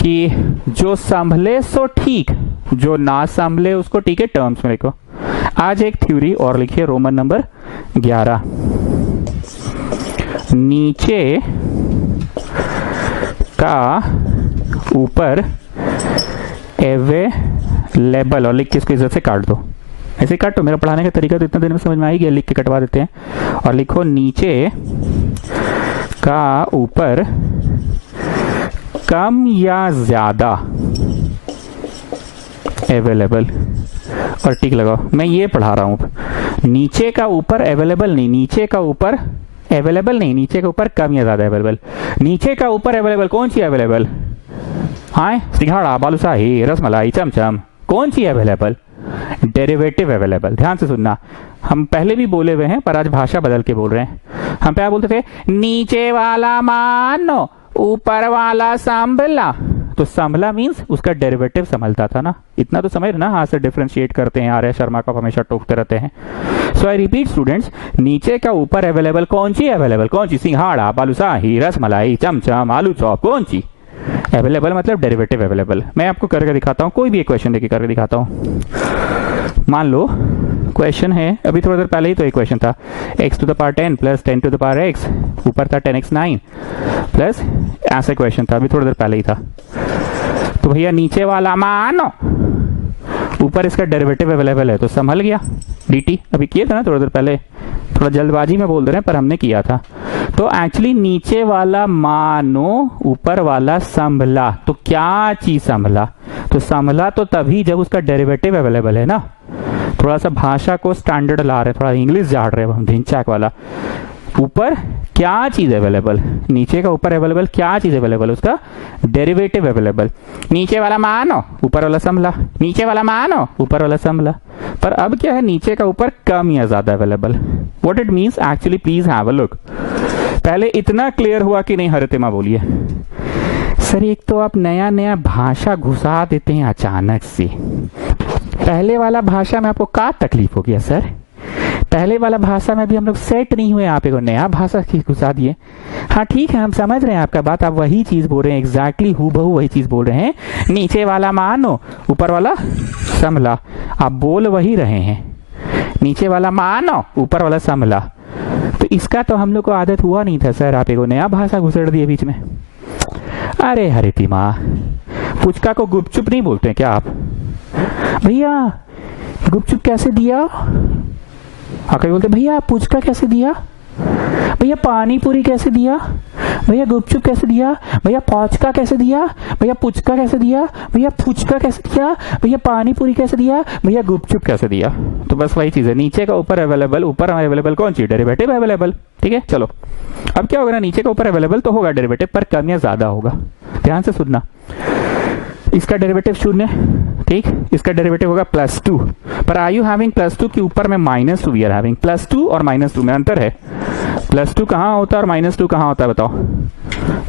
कि जो संभले सो ठीक, जो ना संभले उसको ठीक है टर्म्स में लिखो। आज एक थ्योरी और लिखिए, रोमन नंबर 11। नीचे का ऊपर अवेलेबल, और लिख के इसको इज्जत से काट दो, ऐसे काटो, मेरा पढ़ाने का तरीका तो इतना दिन में समझ में आ ही गया, लिख के कटवा देते हैं। और लिखो नीचे का ऊपर कम या ज्यादा अवेलेबल, और टिक लगाओ। मैं ये पढ़ा रहा हूं, नीचे का ऊपर अवेलेबल नहीं, नीचे का ऊपर अवेलेबल नहीं, नीचे के ऊपर कम या ज्यादा अवेलेबल। नीचे का ऊपर अवेलेबल कौन सी अवेलेबल? हाँ, सिंघाड़ा, बालूशाही, रसमलाई, चमचम, कौन सी अवेलेबल? Derivative available. ध्यान से सुनना, हम पहले भी बोले हुए हैं पर आज भाषा बदल के बोल रहे हैं। हम क्या बोलते थे? नीचे वाला मानो ऊपर वाला संभला। तो संभला मीन्स उसका डेरिवेटिव संभलता था ना, इतना तो समझ ना, हाथ से डिफरेंशिएट करते हैं। आर्य शर्मा को हमेशा टोकते रहते हैं। सो आई रिपीट स्टूडेंट्स, नीचे का ऊपर अवेलेबल कौन सी अवेलेबल? कौन सी? सिंघाड़ा, बालूशाही, रसमलाई, चमचम, आलू चॉप, कौन सी अवेलेबल? मतलब डेरिवेटिव अवेलेबल। मैं आपको करके दिखाता हूँ, कोई भी एक क्वेश्चन देके करके दिखाता हूँ। मान लो क्वेश्चन है, अभी थोड़ी देर पहले ही तो एक क्वेश्चन था, x to the power 10 plus 10 to the power x, ऊपर था 10x 9 प्लस, ऐसा क्वेश्चन था, अभी थोड़ी देर पहले ही था। तो भैया नीचे वाला मानो ऊपर इसका डेरिवेटिव अवेलेबल है, तो संभल गया dt। अभी किए थे ना थोड़ी देर पहले, थोड़ा जल्दबाजी में बोल रहे हैं पर हमने किया था। तो एक्चुअली नीचे वाला मानो ऊपर वाला संभला, तो क्या चीज संभला? तो संभला तो तभी जब उसका डेरिवेटिव अवेलेबल है ना। थोड़ा सा भाषा को स्टैंडर्ड ला रहे, थोड़ा इंग्लिश झाड़ रहे हम, ढिंचाक वाला। ऊपर क्या चीज अवेलेबल? नीचे का ऊपर अवेलेबल, क्या चीज अवेलेबल? उसका डेरिवेटिव अवेलेबल। नीचे वाला मानो ऊपर वाला संभला, नीचे वाला मानो ऊपर वाला संभला। पर अब क्या है? नीचे का ऊपर कम या ज्यादा available. What it means actually, please have a look. पहले इतना क्लियर हुआ कि नहीं? हरितिमा बोलिए। सर एक तो आप नया नया भाषा घुसा देते हैं अचानक से। पहले वाला भाषा में आपको क्या तकलीफ हो गया सर? पहले वाला भाषा में भी हम लोग सेट नहीं हुए, आप एक नया भाषा घुसा दिए। हाँ ठीक है, हम समझ रहे हैं आपका बात, आप वही चीज बोल रहे हैं, एग्जैक्टली हूबहू वही चीज बोल रहे हैं। नीचे वाला मानो ऊपर वाला संभला, आप बोल वही रहे हैं, नीचे वाला मानो ऊपर वाला संभला। तो इसका तो हम लोग को आदत हुआ नहीं था सर, आप एक नया भाषा घुसेड़ दिए बीच में। अरे हरितिमा, पुचका को गुपचुप नहीं बोलते हैं क्या आप? भैया गुपचुप कैसे दिया? आके बोलते भैया पुचका कैसे दिया? भैया पानी पूरी कैसे दिया? भैया गुपचुप कैसे दिया? भैया पौचका कैसे दिया? भैया पुचका कैसे दिया? भैया फुचका कैसे दिया? भैया पानी पूरी कैसे दिया? भैया गुपचुप कैसे दिया? तो बस वही चीज है, नीचे का ऊपर अवेलेबल, ऊपर अवेलेबल कौन सी? Derivative available. ठीक है, चलो अब क्या होगा ना, नीचे का ऊपर अवेलेबल तो होगा डेरिवेटिव, पर कम या ज्यादा होगा। ध्यान से सुनना, इसका डेरिवेटिव 0, ठीक, इसका डेरिवेटिव होगा +2। पर आर यू हैविंग +2 के ऊपर में -2? वी आर हैविंग +2 और -2 में अंतर है। +2 कहाँ होता है और -2 कहाँ होता है बताओ?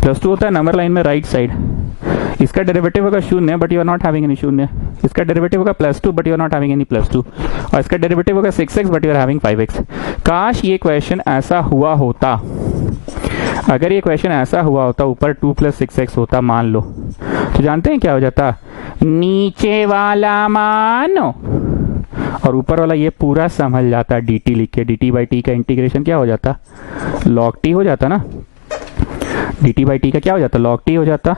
+2 होता है नंबर लाइन में राइट साइड। इसका डेरिवेटिव होगा 0 but you are not having any 0। इसका डेरिवेटिव होगा +2 but you are not having any +2। और इसका डेरिवेटिव होगा 6x but you are having 5x। काश ये क्वेश्चन ऐसा हुआ होता, अगर ये क्वेश्चन ऐसा हुआ होता, ऊपर 2 + 6x होता मान लो, तो जानते हैं क्या हो जाता? नीचे वाला मानो और ऊपर वाला ये पूरा समझ जाता, dt लिख के। dt/t का इंटीग्रेशन क्या हो जाता? log t हो जाता ना। dt/t का क्या हो जाता? log t हो जाता।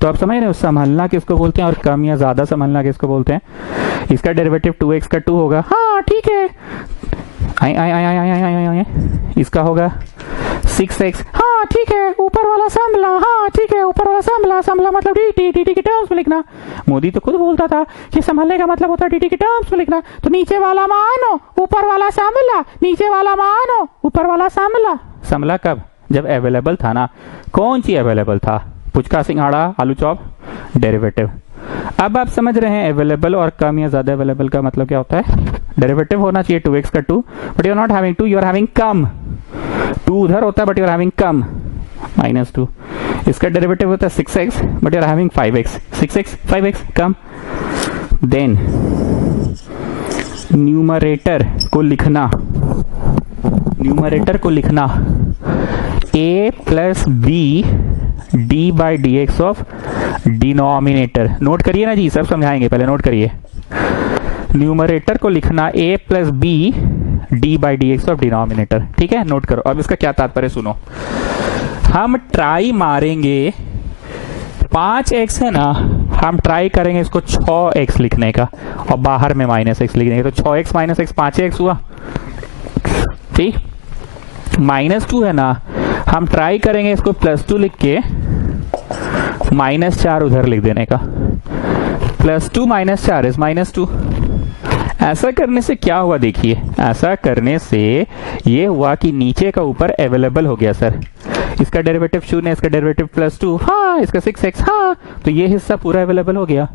तो आप समझ रहे हो, संभलना किसको बोलते हैं और कम या ज्यादा संभलना किसको बोलते हैं? इसका डेरिवेटिव 2x का 2 होगा, हाँ ठीक है। आई इसका होगा 6x, हाँ ठीक है। ऊपर वाला संभला, हाँ ठीक है, ऊपर वाला संभला। संभला मतलब dt के टर्म्स में लिखना। मोदी तो खुद बोलता था कि संभलने का मतलब होता है dt के टर्म्स में लिखना। तो नीचे वाला मानो ऊपर वाला संभला, नीचे वाला मानो ऊपर वाला संभला। संभला कब? जब अवेलेबल था ना। कौन सी अवेलेबल था? पुचका, सिंघाड़ा, आलू चॉप, डेरिवेटिव। अब आप समझ रहे हैं अवेलेबल और कम या ज्यादा अवेलेबल का मतलब क्या होता है? डेरिवेटिव होना चाहिए 2x का 2 but you are not having 2, you are having कम। 2 उधर होता है बट यू आर हैविंग कम, -2। इसका डेरिवेटिव होता है 6x but you are having 5x, 6x 5x कम। देन न्यूमरेटर को लिखना, न्यूमरेटर को लिखना a + b D by D X of denominator. Note करिए ना जी, सब समझाएंगे, पहले नोट करिए। न्यूमरेटर को लिखना a plus B D by D X of denominator, ठीक है, नोट करो। अब इसका क्या तात्पर्य सुनो, हम ट्राई मारेंगे 5x है ना, हम ट्राई करेंगे इसको 6x लिखने का और बाहर में -x लिखने का, तो 6x माइनस x 5x हुआ, ठीक। -2 है ना, हम ट्राई करेंगे इसको +2 लिख के -4 उधर लिख देने का, +2 - 4 इज -2। ऐसा करने से क्या हुआ देखिए, ऐसा करने से ये हुआ कि नीचे का ऊपर अवेलेबल हो गया सर। इसका डेरिवेटिव 0, इसका डेरिवेटिव +2, हाँ, इसका 6x, हाँ, तो ये हिस्सा पूरा अवेलेबल हो गया।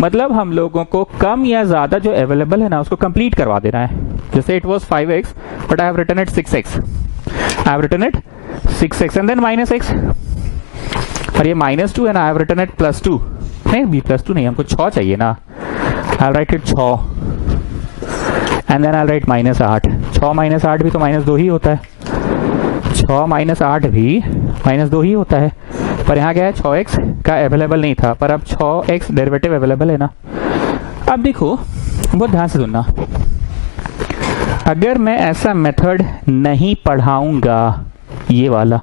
मतलब हम लोगों को कम या ज्यादा जो अवेलेबल है ना उसको कंप्लीट करवा देना है। जैसे it was 5x but I have written it 6x, I have written it 6x and then -x, और ये -2 है ना, आई हैव रिटन इट +2, नहीं बी +2 नहीं, हमको 6 चाहिए ना, I write it 6 and then I write -8। 6 - 8 भी तो -2 ही होता है, 6 - 8 भी -2 ही होता है, पर यहाँ क्या है, 6x का अवेलेबल नहीं था, पर अब 6x डेरिवेटिव अवेलेबल है ना। अब देखो, बहुत ध्यान से सुनना, अगर मैं ऐसा मेथड नहीं पढ़ाऊंगा ये वाला,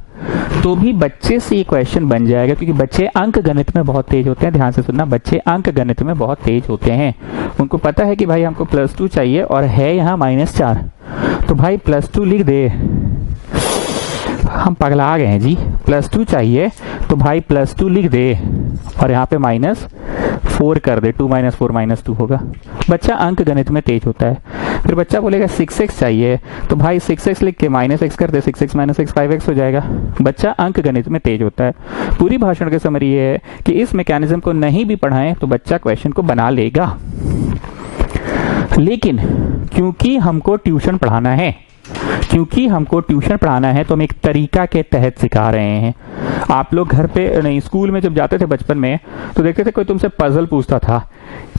तो भी बच्चे से ये क्वेश्चन बन जाएगा, क्योंकि बच्चे अंक गणित में बहुत तेज होते हैं। ध्यान से सुनना, बच्चे अंक गणित में बहुत तेज होते हैं। उनको पता है कि भाई हमको +2 चाहिए और है यहाँ -4, तो भाई +2 लिख दे। हम पगला गए हैं जी, +2 चाहिए तो भाई +2 लिख दे और यहाँ पे -4 कर दे, 2 - 4 -2 होगा। बच्चा अंक गणित में तेज होता है। फिर बच्चा बोलेगा 6x चाहिए, तो भाई 6x लिख के -x कर दे, 6x - x 5x हो जाएगा। बच्चा अंक गणित में तेज होता है। पूरी भाषण की समरी ये है कि इस मैकेनिज्म को नहीं भी पढ़ाएं तो बच्चा क्वेश्चन को बना लेगा, लेकिन क्योंकि हमको ट्यूशन पढ़ाना है, तो हम एक तरीका के तहत सिखा रहे हैं। आप लोग घर पे नहीं, स्कूल में जब जाते थे बचपन में तो देखते थे कोई तुमसे पजल पूछता था,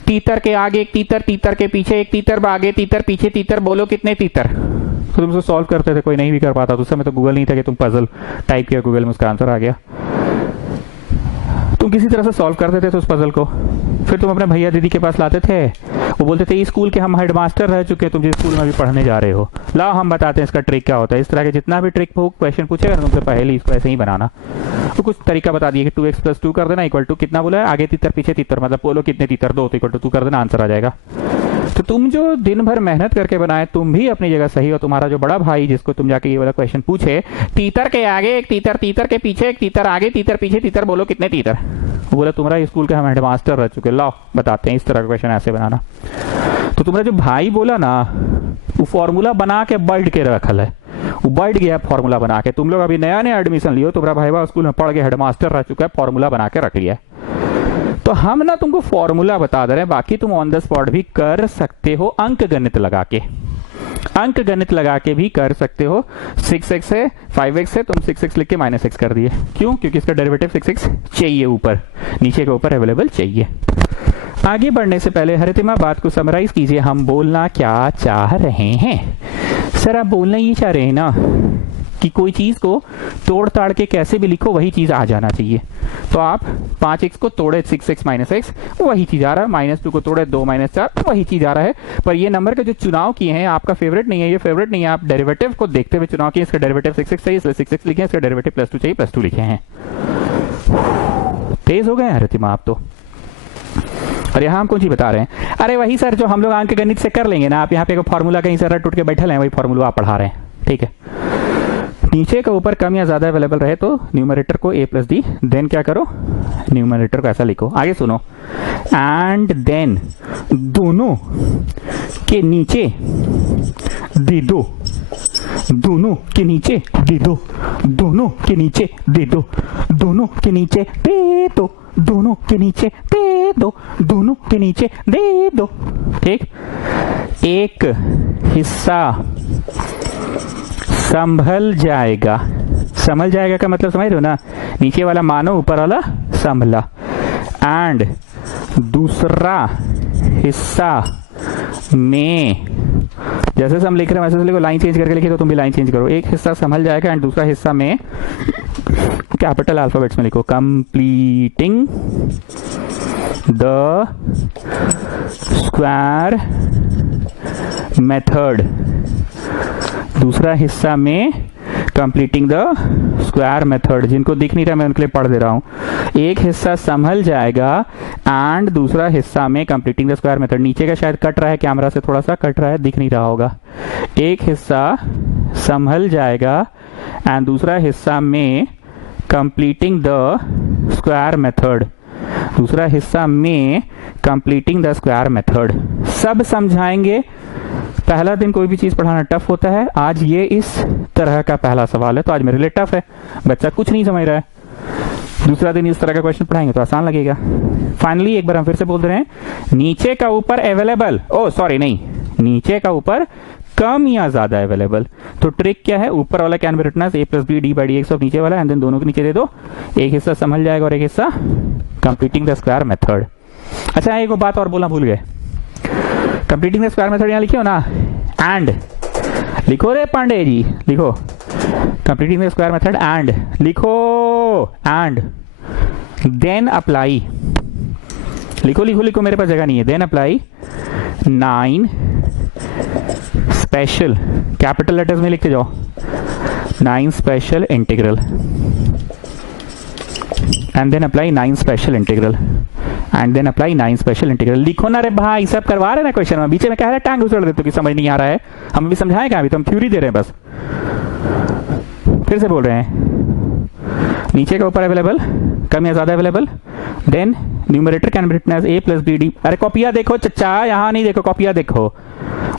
तीतर के आगे एक तीतर, तीतर के पीछे एक तीतर, आगे तीतर पीछे तीतर, बोलो कितने तीतर। तो तुम उसको सॉल्व करते थे, कोई नहीं भी कर पाता, तो उस समय तो गूगल नहीं था कि तुम पजल टाइप किया गूगल में उसका आंसर आ गया। तुम किसी तरह से सॉल्व करते थे तो उस पजल को, फिर तुम अपने भैया दीदी के पास लाते थे, वो बोलते थे इस स्कूल के हम हेडमास्टर रह चुके हैं, तुम जिस स्कूल में भी पढ़ने जा रहे हो, लाओ हम बताते हैं इसका ट्रिक क्या होता है। इस तरह के जितना भी ट्रिक हो क्वेश्चन पूछेगा तुमसे पहले इसको ऐसे ही बनाना, तो कुछ तरीका बता दिए कि 2x + 2 कर देना इक्वल टू कितना बोला है, आगे तीतर पीछे तीतर, मतलब बोलो कितने तीतर, 2 तो इक्वल टू 2 कर देना, आंसर आ जाएगा। तो तुम जो दिन भर मेहनत करके बनाए, तुम भी अपनी जगह सही हो। तुम्हारा जो बड़ा भाई जिसको तुम जाके ये वाला क्वेश्चन पूछे, तीतर के आगे एक तीतर, तीतर के पीछे एक तीतर, आगे तीतर पीछे तीतर, बोलो कितने तीतर, बोला तुम्हारा स्कूल के हम हेडमास्टर रह चुके, लाओ बताते हैं इस तरह का क्वेश्चन ऐसे बनाना। तो तुम्हारा जो भाई बोला ना, वो फॉर्मूला बना के बैठ के रखल है, वो बैठ गया फॉर्मूला बना के। तुम लोग अभी नया नया एडमिशन लियो, तुम्हारा भाई स्कूल में पढ़ के हेडमास्टर रह चुका है, फॉर्मूला बना के रख लिया। तो हम ना तुमको फॉर्मूला बता दे रहे हैं, बाकी तुम ऑन द स्पॉट भी कर सकते हो, अंक गणित लगा के, अंक गणित लगा के भी कर सकते हो। 6x है, 5x है, तुम 6x लिख के -x कर दिए, क्यों, क्योंकि इसका डेरिवेटिव 6x चाहिए, ऊपर नीचे के ऊपर अवेलेबल चाहिए। आगे बढ़ने से पहले हरितिमा बात को समराइज कीजिए, हम बोलना क्या चाह रहे हैं। सर आप बोलना ये चाह रहे हैं ना कि कोई चीज को तोड़ ताड़ के कैसे भी लिखो वही चीज आ जाना चाहिए। तो आप 5x को तोड़े 6x -x, वही चीज आ रहा है, -2 को तोड़े 2 - 4, वही चीज आ रहा है। पर ये नंबर का जो चुनाव किए हैं आपका फेवरेट नहीं है, ये फेवरेट नहीं है, आप डेरिवेटिव को देखते हुए चुनाव किए। इसका डेरिवेटिव 6x चाहिए इसलिए 6x लिखे, इसका डेरिवेटिव +2 चाहिए +2 लिखे हैं। तेज हो गए हैं हरितिमा आप तो। और यहाँ हम कौन सी बता रहे हैं, अरे वही सर जो हम लोग अंक गणित से कर लेंगे ना, आप यहाँ पे फॉर्मूला कहीं से रट उठ के बैठे हैं, वही फॉर्मूला आप पढ़ा रहे हैं, ठीक है। नीचे का ऊपर कम या ज्यादा अवेलेबल रहे तो न्यूमरेटर को a + d, देन क्या करो, न्यूमरेटर को ऐसा लिखो। आगे सुनो, एंड देन दोनों के नीचे दे दो, दोनों के नीचे दे दो, दोनों के नीचे दे दो, दोनों के नीचे दे दो, दोनों के नीचे दे दो, दोनों के नीचे दे दो, ठीक। एक हिस्सा संभल जाएगा, संभल जाएगा का मतलब समझ रहे हो ना, नीचे वाला मानो ऊपर वाला संभला, एंड दूसरा हिस्सा में, जैसे हम लिख रहे हैं वैसे लिखो, लाइन चेंज करके लिखिए तो तुम भी लाइन चेंज करो। एक हिस्सा संभल जाएगा एंड दूसरा हिस्सा में कैपिटल अल्फाबेट्स में लिखो, कंप्लीटिंग द स्क्वायर मेथड। दूसरा हिस्सा में कंप्लीटिंग द स्क्वायर मेथड, जिनको दिख नहीं रहा मैं उनके लिए पढ़ दे रहा हूं। एक हिस्सा संभल जाएगा एंड दूसरा हिस्सा में कंप्लीटिंग द स्क्वायर मेथड। नीचे का शायद कट रहा है, कैमरा से थोड़ा सा कट रहा है, दिख नहीं रहा होगा। एक हिस्सा संभल जाएगा एंड दूसरा हिस्सा में कंप्लीटिंग द स्क्वायर मेथड। दूसरा हिस्सा में कंप्लीटिंग द स्क्वायर मेथड। सब समझाएंगे। पहला दिन कोई भी चीज पढ़ाना टफ होता है। आज ये इस तरह का पहला सवाल है तो आज मेरे लिए टफ है, बच्चा कुछ नहीं समझ रहा है। दूसरा दिन इस तरह का क्वेश्चन पढ़ाएंगे तो आसान लगेगा। फाइनली एक बार हम फिर से बोल रहे हैं, नीचे का ऊपर अवेलेबल, नहीं, नीचे का ऊपर कम या ज्यादा अवेलेबल। तो ट्रिक क्या है, ऊपर वाला can be written as a plus B D by D X of नीचे वाला, एंड देन दोनों के नीचे दे दो। एक हिस्सा संभल जाएगा और एक हिस्सा कंप्लीटिंग द स्क्वायर मेथड। अच्छा, एक बात और बोलना भूल गए, कंप्लीटिंग द स्क्वायर मेथड यहां लिखियो ना, एंड लिखो रे पांडे जी, लिखो completing the square method and लिखो, एंड देन अप्लाई। लिखो लिखो लिखो, मेरे पास जगह नहीं है। Then apply 9 special, capital letters में लिखते जाओ, 9 special integral, and then apply 9 special integral, and then apply 9 special integral. लिखो ना रे भाई, सब करवा रहे ना क्वेश्चन में, बीच में कह रहे टांग उछाल देते हो कि समझ नहीं आ रहा है। हम भी समझाएं क्या, अभी तो हम थ्योरी दे रहे हैं बस। फिर से बोल रहे हैं, नीचे का ऊपर अवेलेबल, कम या ज्यादा available, then numerator can be written as a plus B D. अरे कॉपिया देखो चचा, यहां नहीं देखो, कॉपिया देखो।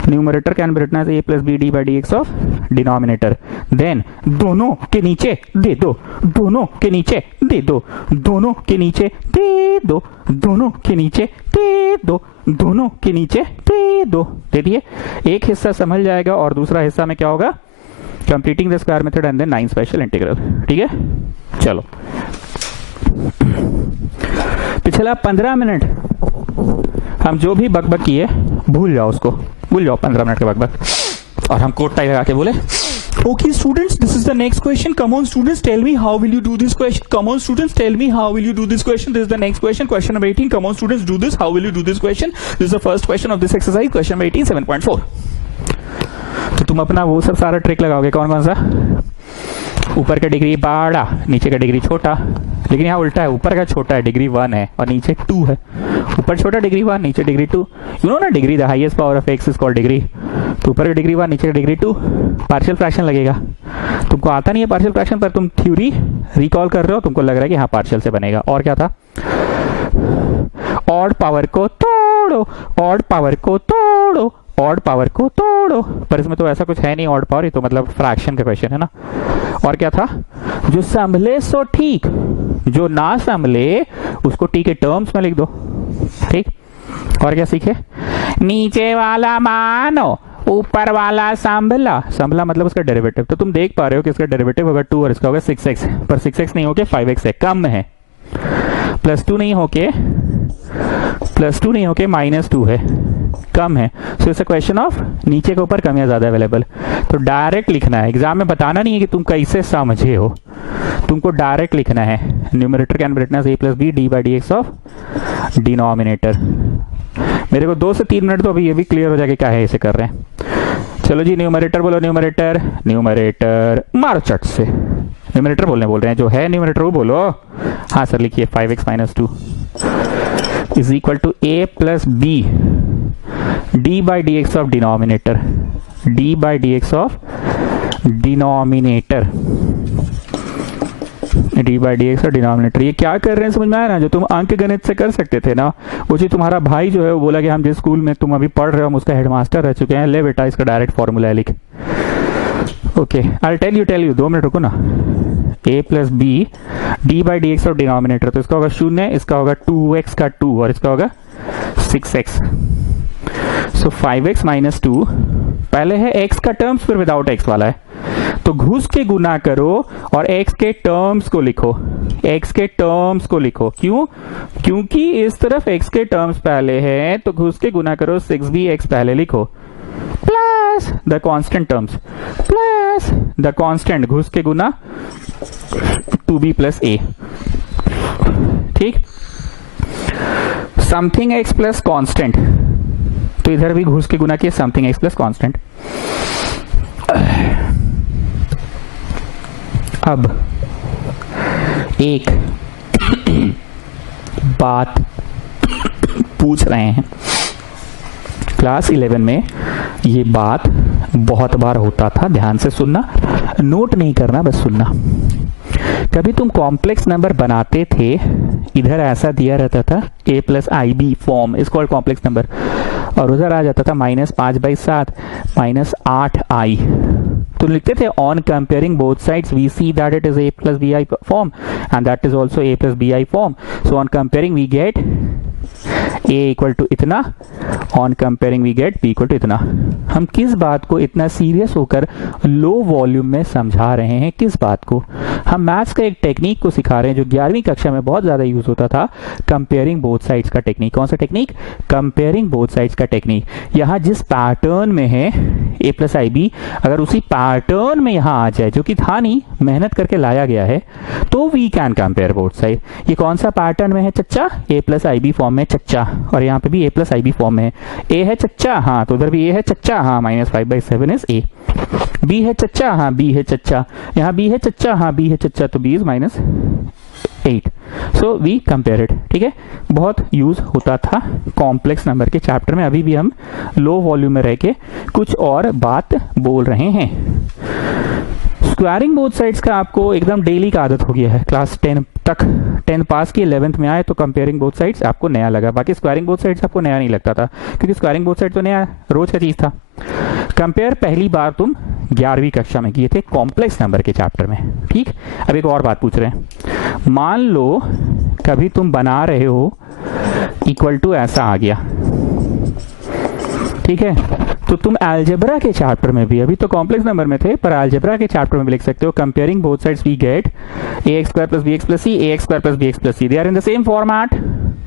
Numerator can be written as a plus B D by D X of denominator. Then दोनों के नीचे दे दो, दोनों के नीचे दे दो, दोनों के नीचे दे दो, दोनों के नीचे दे दो, दोनों के नीचे दे दो। दे दिए। एक हिस्सा संभल जाएगा और दूसरा हिस्सा में क्या होगा, completing the square method and then 9 special integral. ठीक है, चलो पिछला 15 मिनट हम जो भी बकबक किए भूल जाओ, उसको भूल जाओ 15 मिनट के बकबक, और हम कोट टाई लगा के बोले Okay, students, this is the next question. Come on, students, tell me how will you do this question. Come on, students, tell me how will you do this question. This is the next question. Question number 18. Come on, students, do this. How will you do this question? This is the first question of this exercise. Question number 18, 7.4. तो तुम अपना वो सब सारा trick लगाओगे। कौन कौन सा, ऊपर का डिग्री बड़ा, नीचे का डिग्री छोटा। लेकिन यहाँ उल्टा है, ऊपर का छोटा है, डिग्री 1 है, और नीचे 2 है। ऊपर छोटा डिग्री 1, नीचे डिग्री 2। यू नो ना, degree the highest power of x is called degree. तो ऊपर का डिग्री 1, नीचे का डिग्री 2। पार्शियल फ्रैक्शन लगेगा। तुमको आता नहीं है पार्शियल फ्रैक्शन, पर तुम थ्योरी रिकॉल कर रहे हो, तुमको लग रहा है कि हाँ पार्शियल से बनेगा। और क्या था, ऑड पावर को तोड़ो, ऑड पावर को तोड़ो, ऑड पावर को तोड़ो। पर इसमें तो ऐसा कुछ है नहीं ऑड पावर, ये तो मतलब फ्रैक्शन का क्वेश्चन है ना। और क्या था, जो संभले सो ठीक, जो ना संभले उसको टी के टर्म्स में लिख दो। ठीक, और क्या सीखे, नीचे वाला मानो ऊपर वाला संभला। संभला मतलब उसका डेरिवेटिव। तो तुम देख पा रहे हो कि इसका डेरिवेटिव होगा 2 और इसका होगा 6x, पर 6x नहीं होके 5x है, कम है। +2 नहीं होके -2 है, कम है। So it's a question of नीचे के ऊपर कम या ज्यादा अवेलेबल। तो डायरेक्ट लिखना है, एग्जाम में बताना नहीं है कि तुम कैसे समझे हो, तुमको डायरेक्ट लिखना है। Numerator can be written as a plus B D by D X of denominator. मेरे को 2 से 3 मिनट तो अभी ये भी क्लियर हो जाएगा क्या है इसे कर रहे हैं। चलो जी, न्यूमरेटर बोलो, न्यूमरेटर, न्यूमरेटर मारो चट से। न्यूमरेटर बोल रहे हैं, जो है न्यूमरेटर वो बोलो। हाँ सर, लिखिए 5x - 2 is equal to a plus B D by D X of denominator, D by D X of denominator, D by D x और डिनोमिनेटर। ये क्या कर रहे हैं समझ में आया ना, जो तुम अंक गणित से कर सकते थे ना, वो चीज तुम्हारा भाई जो है वो बोला कि हम जिस स्कूल में तुम अभी पढ़ रहे हो हम उसका हेडमास्टर रह चुके हैं, ले बेटा इसका डायरेक्ट फॉर्मूला है, लिख। Okay, I tell you 2 minute रुको ना। a plus B D by D x और डिनोमिनेटर, तो इसका होगा 0, इसका होगा 2x का 2 और इसका होगा 6x। सो 5x - 2 पहले है x का टर्म्स, फिर विदाउट x वाला है, तो घुस के गुना करो और x के टर्म्स को लिखो, x के टर्म्स को लिखो। क्यों, क्योंकि इस तरफ x के टर्म्स पहले है, तो घुस के गुना करो, 6bx पहले लिखो, plus the constant terms, plus the constant, घुस के गुना 2b प्लस a, ठीक। समथिंग x प्लस कॉन्स्टेंट, तो इधर भी घुस के गुना किया समथिंग x प्लस कॉन्स्टेंट। अब एक बात पूछ रहे हैं, क्लास 11 में ये बात बहुत बार होता था, ध्यान से सुनना, नोट नहीं करना, बस सुनना। कभी तुम कॉम्प्लेक्स नंबर बनाते थे, इधर ऐसा दिया रहता था a plus I B form is called complex number, और उधर आ जाता था -5/7 -8i, तो लिखते थे on comparing both sides we see that it is a plus B I form and that is also a plus B I form, so on comparing we get a equal to इतना, on comparing we get b equal to इतना। हम किस बात को इतना serious होकर low volume में समझा रहे हैं, किस बात को? हम मैथ्स का एक टेक्निक को सिखा रहे हैं जो 11वीं कक्षा में बहुत ज्यादा यूज होता था, कंपेयरिंग बोथ साइड्स का टेक्निक। कौन सा टेक्निक? कंपेयरिंग बोथ साइड्स का टेक्निक। यहाँ जिस पैटर्न में है a प्लस आई बी, अगर उसी पैटर्न में यहाँ आ जाए, जो कि था नहीं, मेहनत करके लाया गया है, तो we can compare both side. ये कौन सा पैटर्न में है चच्चा? a plus I B form में चच्चा, और यहाँ पे भी a plus I B form में है। a है चच्चा, हाँ, तो उधर भी a है चच्चा, हाँ, -5/7 इज a। b है चच्चा, हाँ, b है चच्चा, यहाँ b है चच्चा, हाँ, b है चच्चा, तो b is -8। So we compare it, ठीक है। बहुत यूज होता था कॉम्प्लेक्स नंबर के चैप्टर में। अभी भी हम लो वॉल्यूम में रह के कुछ और बात बोल रहे हैं। स्क्वायरिंग बोथ साइड्स का आपको एकदम डेली का आदत हो गया है, क्लास 10 तक, 10 पास की 11th में आए तो कंपेयरिंग बोथ साइड्स आपको नया लगा, बाकी स्क्वायरिंग बोथ साइड्स आपको नया नहीं लगता था, क्योंकि स्क्वायरिंग बोथ साइड तो नया रोज का चीज था। कंपेयर पहली बार तुम 11वीं कक्षा में किए थे कॉम्प्लेक्स नंबर के चैप्टर में, ठीक। अब एक और बात पूछ रहे हैं, मान लो कभी तुम बना रहे हो इक्वल टू ऐसा आ गया, ठीक है, तो तुम अलजेब्रा के चैप्टर में भी, अभी तो कॉम्प्लेक्स नंबर में थे, पर अलजेब्रा के चैप्टर में भी लिख सकते हो, comparing both sides we get ax square plus bx plus c, ax square plus bx plus c, they are in the same format,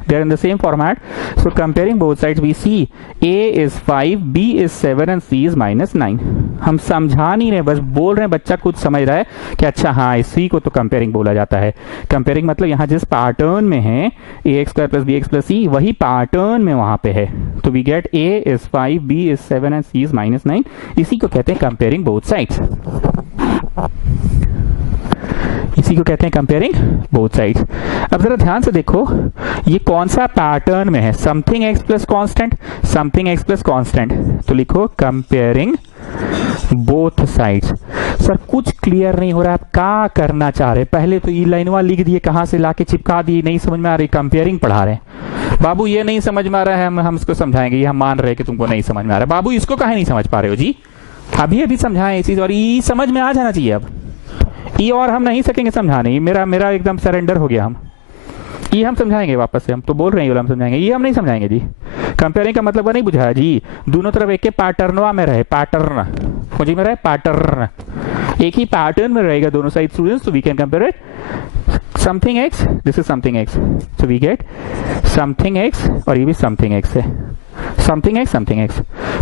they are in the same format, so comparing both sides we see a is 5, b is 7 and c is -9। हम समझा नहीं रहे, बस बोल रहे हैं, बच्चा खुद समझ रहा है कि अच्छा हाँ, इस c को तो कंपेयरिंग बोला जाता है। कंपेयरिंग मतलब यहाँ जिस पैटर्न में है ax square plus bx plus c, वही पैटर्न में वहां पे है, तो we get a is 5, b is 7 and c is -9, इसी को कहते हैं कंपेयरिंग बोथ साइड्स, इसी को कहते हैं कंपेयरिंग बोथ साइड्स। अब जरा ध्यान से देखो, ये कौन सा पैटर्न में है? Something x plus constant, something x plus constant, तो लिखो कंपेयरिंग बोथ साइड्स। सर कुछ क्लियर नहीं हो रहा है, आप क्या करना चाह रहे? पहले तो ये लाइनवा लिख दिए, कहां से लाके चिपका दिए, नहीं समझ में आ रही, कंपेयरिंग पढ़ा रहे हैं। बाबू ये नहीं समझ में आ रहा है, हम इसको समझाएंगे, ये हम मान रहे हैं कि तुमको नहीं समझ में आ रहा है। बाबू इसको काहे नहीं समझ पा रहे हो जी? अभी समझाएं ये चीज, और ये समझ में आ जाना चाहिए। अब ये और हम नहीं सकेंगे समझाने, मेरा एकदम सरेंडर हो गया। हम ये हम समझाएंगे वापस से, हम तो बोल रहे हैं ये हम समझाएंगे, ये हम नहीं समझाएंगे जी। कंपेयरिंग का मतलब नहीं बुझाया जी, दोनों तरफ एक के पैटर्नवा में रहे, पैटर्न मुझे में रहे, पैटर्न एक ही पैटर्न में रहेगा दोनों साइड स्टूडेंट्स, तो we can compare it. Something X, this is something X, so we get something X, और ये भी समथिंग एक्स है, समथिंग एक्स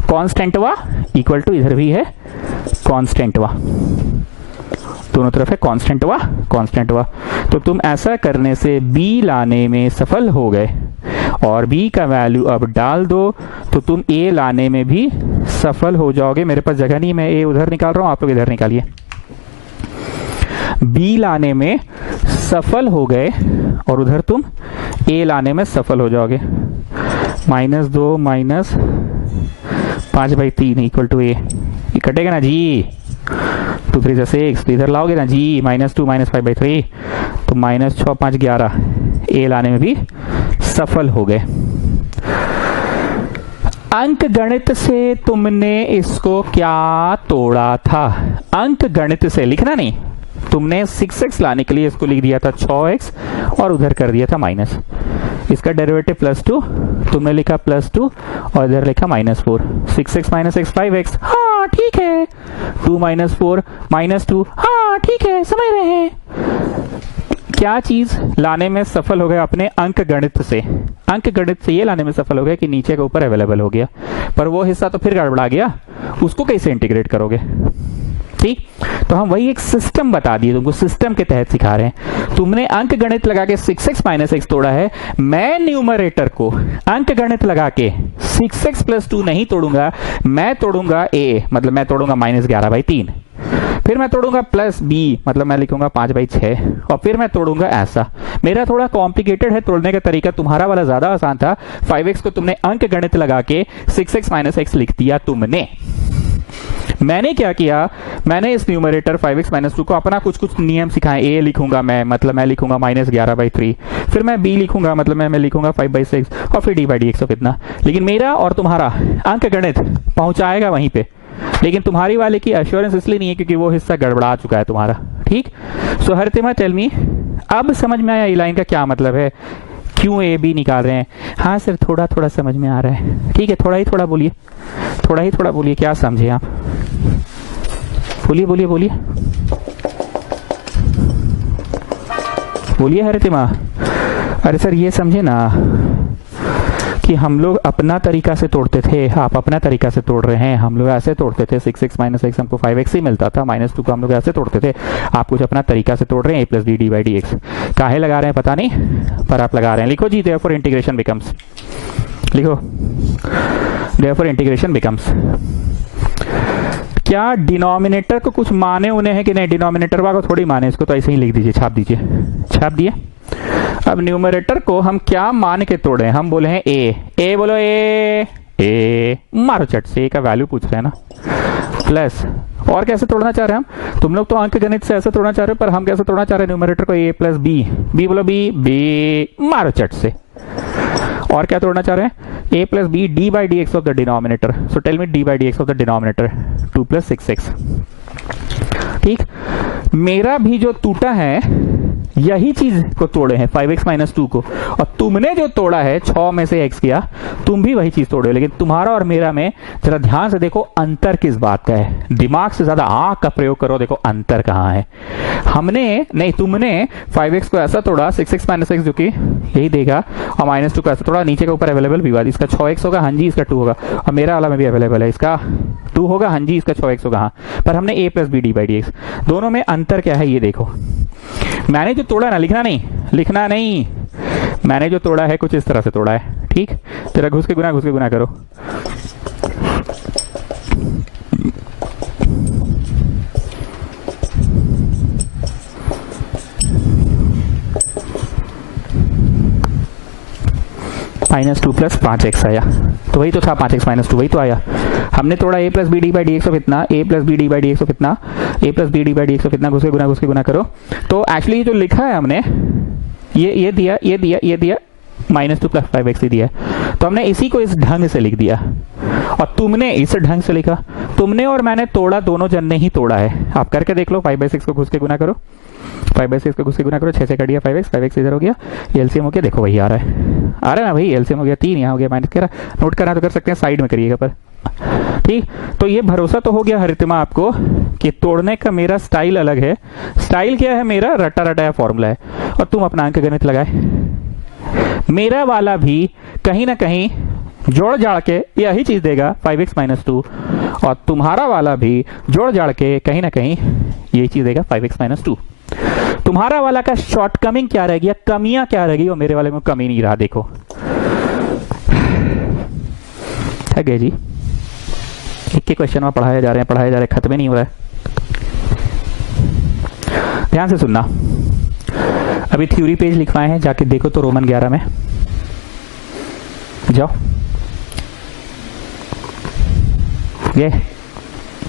कॉन्स्टेंटवा इक्वल टू, इधर भी है कॉन्स्टेंटवा, दोनों तरफ है कॉन्स्टेंटवा। तो तुम ऐसा करने से b लाने में सफल हो गए, और b का वैल्यू अब डाल दो तो तुम a लाने में भी सफल हो जाओगे। मेरे पास जगह नहीं, मैं a उधर निकाल रहा हूं, आप लोग इधर निकालिए। b लाने में सफल हो गए और उधर तुम a लाने में सफल हो जाओगे। -2 -5/3 इक्वल टू a, ये कटेगा ना जी, 2 3 6, तो इधर लाओगे ना जी, -2 -5/3, तो -6 5 11, a लाने में भी सफल हो गए। अंक गणित से तुमने इसको क्या तोड़ा था? अंक गणित से लिखना नहीं, तुमने 6x लाने के लिए इसको लिख दिया था 6x, और उधर कर दिया था माइनस, इसका डेरिवेटिव +2, तुमने लिखा +2 और इधर लिखा -4, 6x - x 5x, हाँ ठीक है, 2 - 4 -2, हाँ ठीक है, समझ रहे हैं। क्या चीज लाने में सफल हो गए अपने अंक गणित से? अंक गणित से ये लाने में सफल हो गया कि नीचे के ऊपर अवेलेबल हो गया, पर वो हिस्सा तो फिर गड़बड़ा गया, उसको कैसे इंटीग्रेट करोगे? ठीक, तो हम वही एक सिस्टम बता दिए, तुमको सिस्टम के तहत सिखा रहे हैं। तुमने अंक गणित लगा के 6x माइनस एक्स तोड़ा है, मैं न्यूमरेटर को अंक गणित लगा के 6x प्लस 2 नहीं तोड़ूंगा, मैं तोड़ूंगा a, मतलब मैं तोड़ूंगा -11/3, फिर मैं तोड़ूंगा प्लस b, मतलब मैं लिखूंगा 5/6, और फिर मैं तोड़ूंगा ऐसा। मेरा थोड़ा कॉम्प्लिकेटेड है तोड़ने का तरीका, तुम्हारा वाला ज्यादा आसान था। 5x को तुमने अंक गणित लगा के 6x माइनस एक्स लिख दिया तुमने। मैंने क्या किया, मैंने इस न्यूमरेटर 5x माइनस 2 को अपना कुछ कुछ नियम सिखाए। a लिखूंगा मैं, मतलब मैं लिखूंगा -11/3, फिर मैं b लिखूंगा, मतलब मैं लिखूंगा 5/6, और फिर d/dx ऑफ इतना। लेकिन मेरा और तुम्हारा अंक गणित पहुंचाएगा वहीं पे, लेकिन तुम्हारी वाले की एश्योरेंस इसलिए नहीं है क्योंकि वो हिस्सा गड़बड़ा चुका है तुम्हारा। ठीक, सो हरितिमा टेल मी, अब समझ में आया ई लाइन का क्या मतलब है, क्यों ए बी निकाल रहे हैं? हाँ सर, थोड़ा थोड़ा समझ में आ रहा है। ठीक है, थोड़ा ही थोड़ा बोलिए, थोड़ा ही थोड़ा बोलिए, क्या समझे आप? बोलिए बोलिए बोलिए बोलिए हरितिमा। अरे सर ये समझे ना कि हम लोग अपना तरीका से तोड़ते थे, आप अपना तरीका से तोड़ रहे हैं, हम लोग ऐसे तोड़ते थे। 6x माइनस एक्स हमको 5x ही मिलता था, -2 को हम लोग ऐसे तोड़ते थे, आप कुछ अपना तरीका से तोड़ रहे हैं। a प्लस बी d/dx काहे लगा रहे हैं पता नहीं, पर आप लगा रहे हैं। लिखो जी, देयरफॉर इंटीग्रेशन बिकम्स, लिखो देयरफॉर इंटीग्रेशन बिकम्स। क्या डिनोमिनेटर को कुछ माने उन्हें है कि नहीं? डिनोमिनेटर को थोड़ी माने, इसको तो ऐसे ही लिख दीजिए, छाप दीजिए, छाप दिए। अब न्यूमरेटर को हम क्या मान के तोड़े? हम बोले हैं ए बोलो, ए मारो चट से, ए का वैल्यू पूछ रहे हैं ना, प्लस और कैसे तोड़ना चाह रहे हैं हम? तुम लोग तो अंक गणित से ऐसे तोड़ना चाह रहे हो, पर हम कैसे तोड़ना चाह रहे हैं न्यूमरेटर को? ए प्लस बी, बी बोलो बी मारो चट से। और क्या तोड़ना चाह रहे हैं? a plus B d/dx of the denominator. So tell me d/dx of the denominator 2 + 6x। ठीक, मेरा भी जो टूटा है यही चीज को तोड़े हैं, 5x माइनस 2 को, और तुमने जो तोड़ा है 6 में से x किया, तुम भी वही चीज तोड़े हो। लेकिन तुम्हारा और मेरा में जरा ध्यान से देखो अंतर किस बात का है, दिमाग से ज्यादा आंख का प्रयोग करो, देखो अंतर कहाँ है। हमने नहीं, तुमने 5x को ऐसा तोड़ा, 6x माइनस एक्स जो कि यही देगा, और -2 को ऐसा तोड़ा, नीचे के ऊपर अवेलेबल विवाद, इसका 6x होगा, हाँ जी, इसका 2 होगा, और मेरा वाला में भी अवेलेबल है, इसका 2 होगा, हाँ जी, इसका 6x होगा, हाँ। पर हमने a प्लस बी d/dx, दोनों में अंतर क्या है ये देखो। मैंने जो तोड़ा ना, लिखना नहीं, मैंने जो तोड़ा है कुछ इस तरह से तोड़ा है। ठीक, तेरा घुस के गुना करो। -2 + 5x आया, तो वही तो था 5x - 2, वही तो आया। हमने तोड़ा a plus B d/dx of इतना, a plus B d/dx of इतना, a plus B d/dx of इतना, घुस के गुना करो। तो एक्चुअली जो लिखा है हमने ये दिया -2 + 5x ही दिया, तो हमने इसी को इस ढंग से लिख दिया, और तुमने इस ढंग से लिखा। तुमने और मैंने तोड़ा, दोनों जन ने ही तोड़ा है। आप करके देख लो, 5/6 को घुस के गुना करो, 5/6 को घुस के गुना करो, 6 से कट गया 5x इधर हो गया, एलसीएम हो गया, देखो वही आ रहा है ना भाई, एलसीएम हो गया 3, यहाँ हो गया -13। नोट करना तो कर सकते हैं, साइड में करिएगा पर। ठीक, तो ये भरोसा तो हो गया हरितिमा आपको कि तोड़ने का मेरा स्टाइल अलग है। स्टाइल क्या है मेरा? रटा रटाया फॉर्मूला है, और तुम अपना अंक गणित लगाए। मेरा वाला भी कहीं ना कहीं जोड़ जाड़ के यही चीज देगा, 5x - 2, और तुम्हारा वाला भी जोड़ जाड़ के कहीं ना कहीं यही चीज देगा, 5x - 2। तुम्हारा वाला का शॉर्टकमिंग क्या रहेगी, कमियां क्या रहेगी, और मेरे वाले में कमी नहीं रहा। देखो थक गए जी, एक क्वेश्चन में पढ़ाए जा रहे हैं, खत्म ही नहीं हो रहा है। ध्यान से सुनना, अभी थ्योरी पेज लिखवाए हैं, जाके देखो तो रोमन 11 में जाओ, ये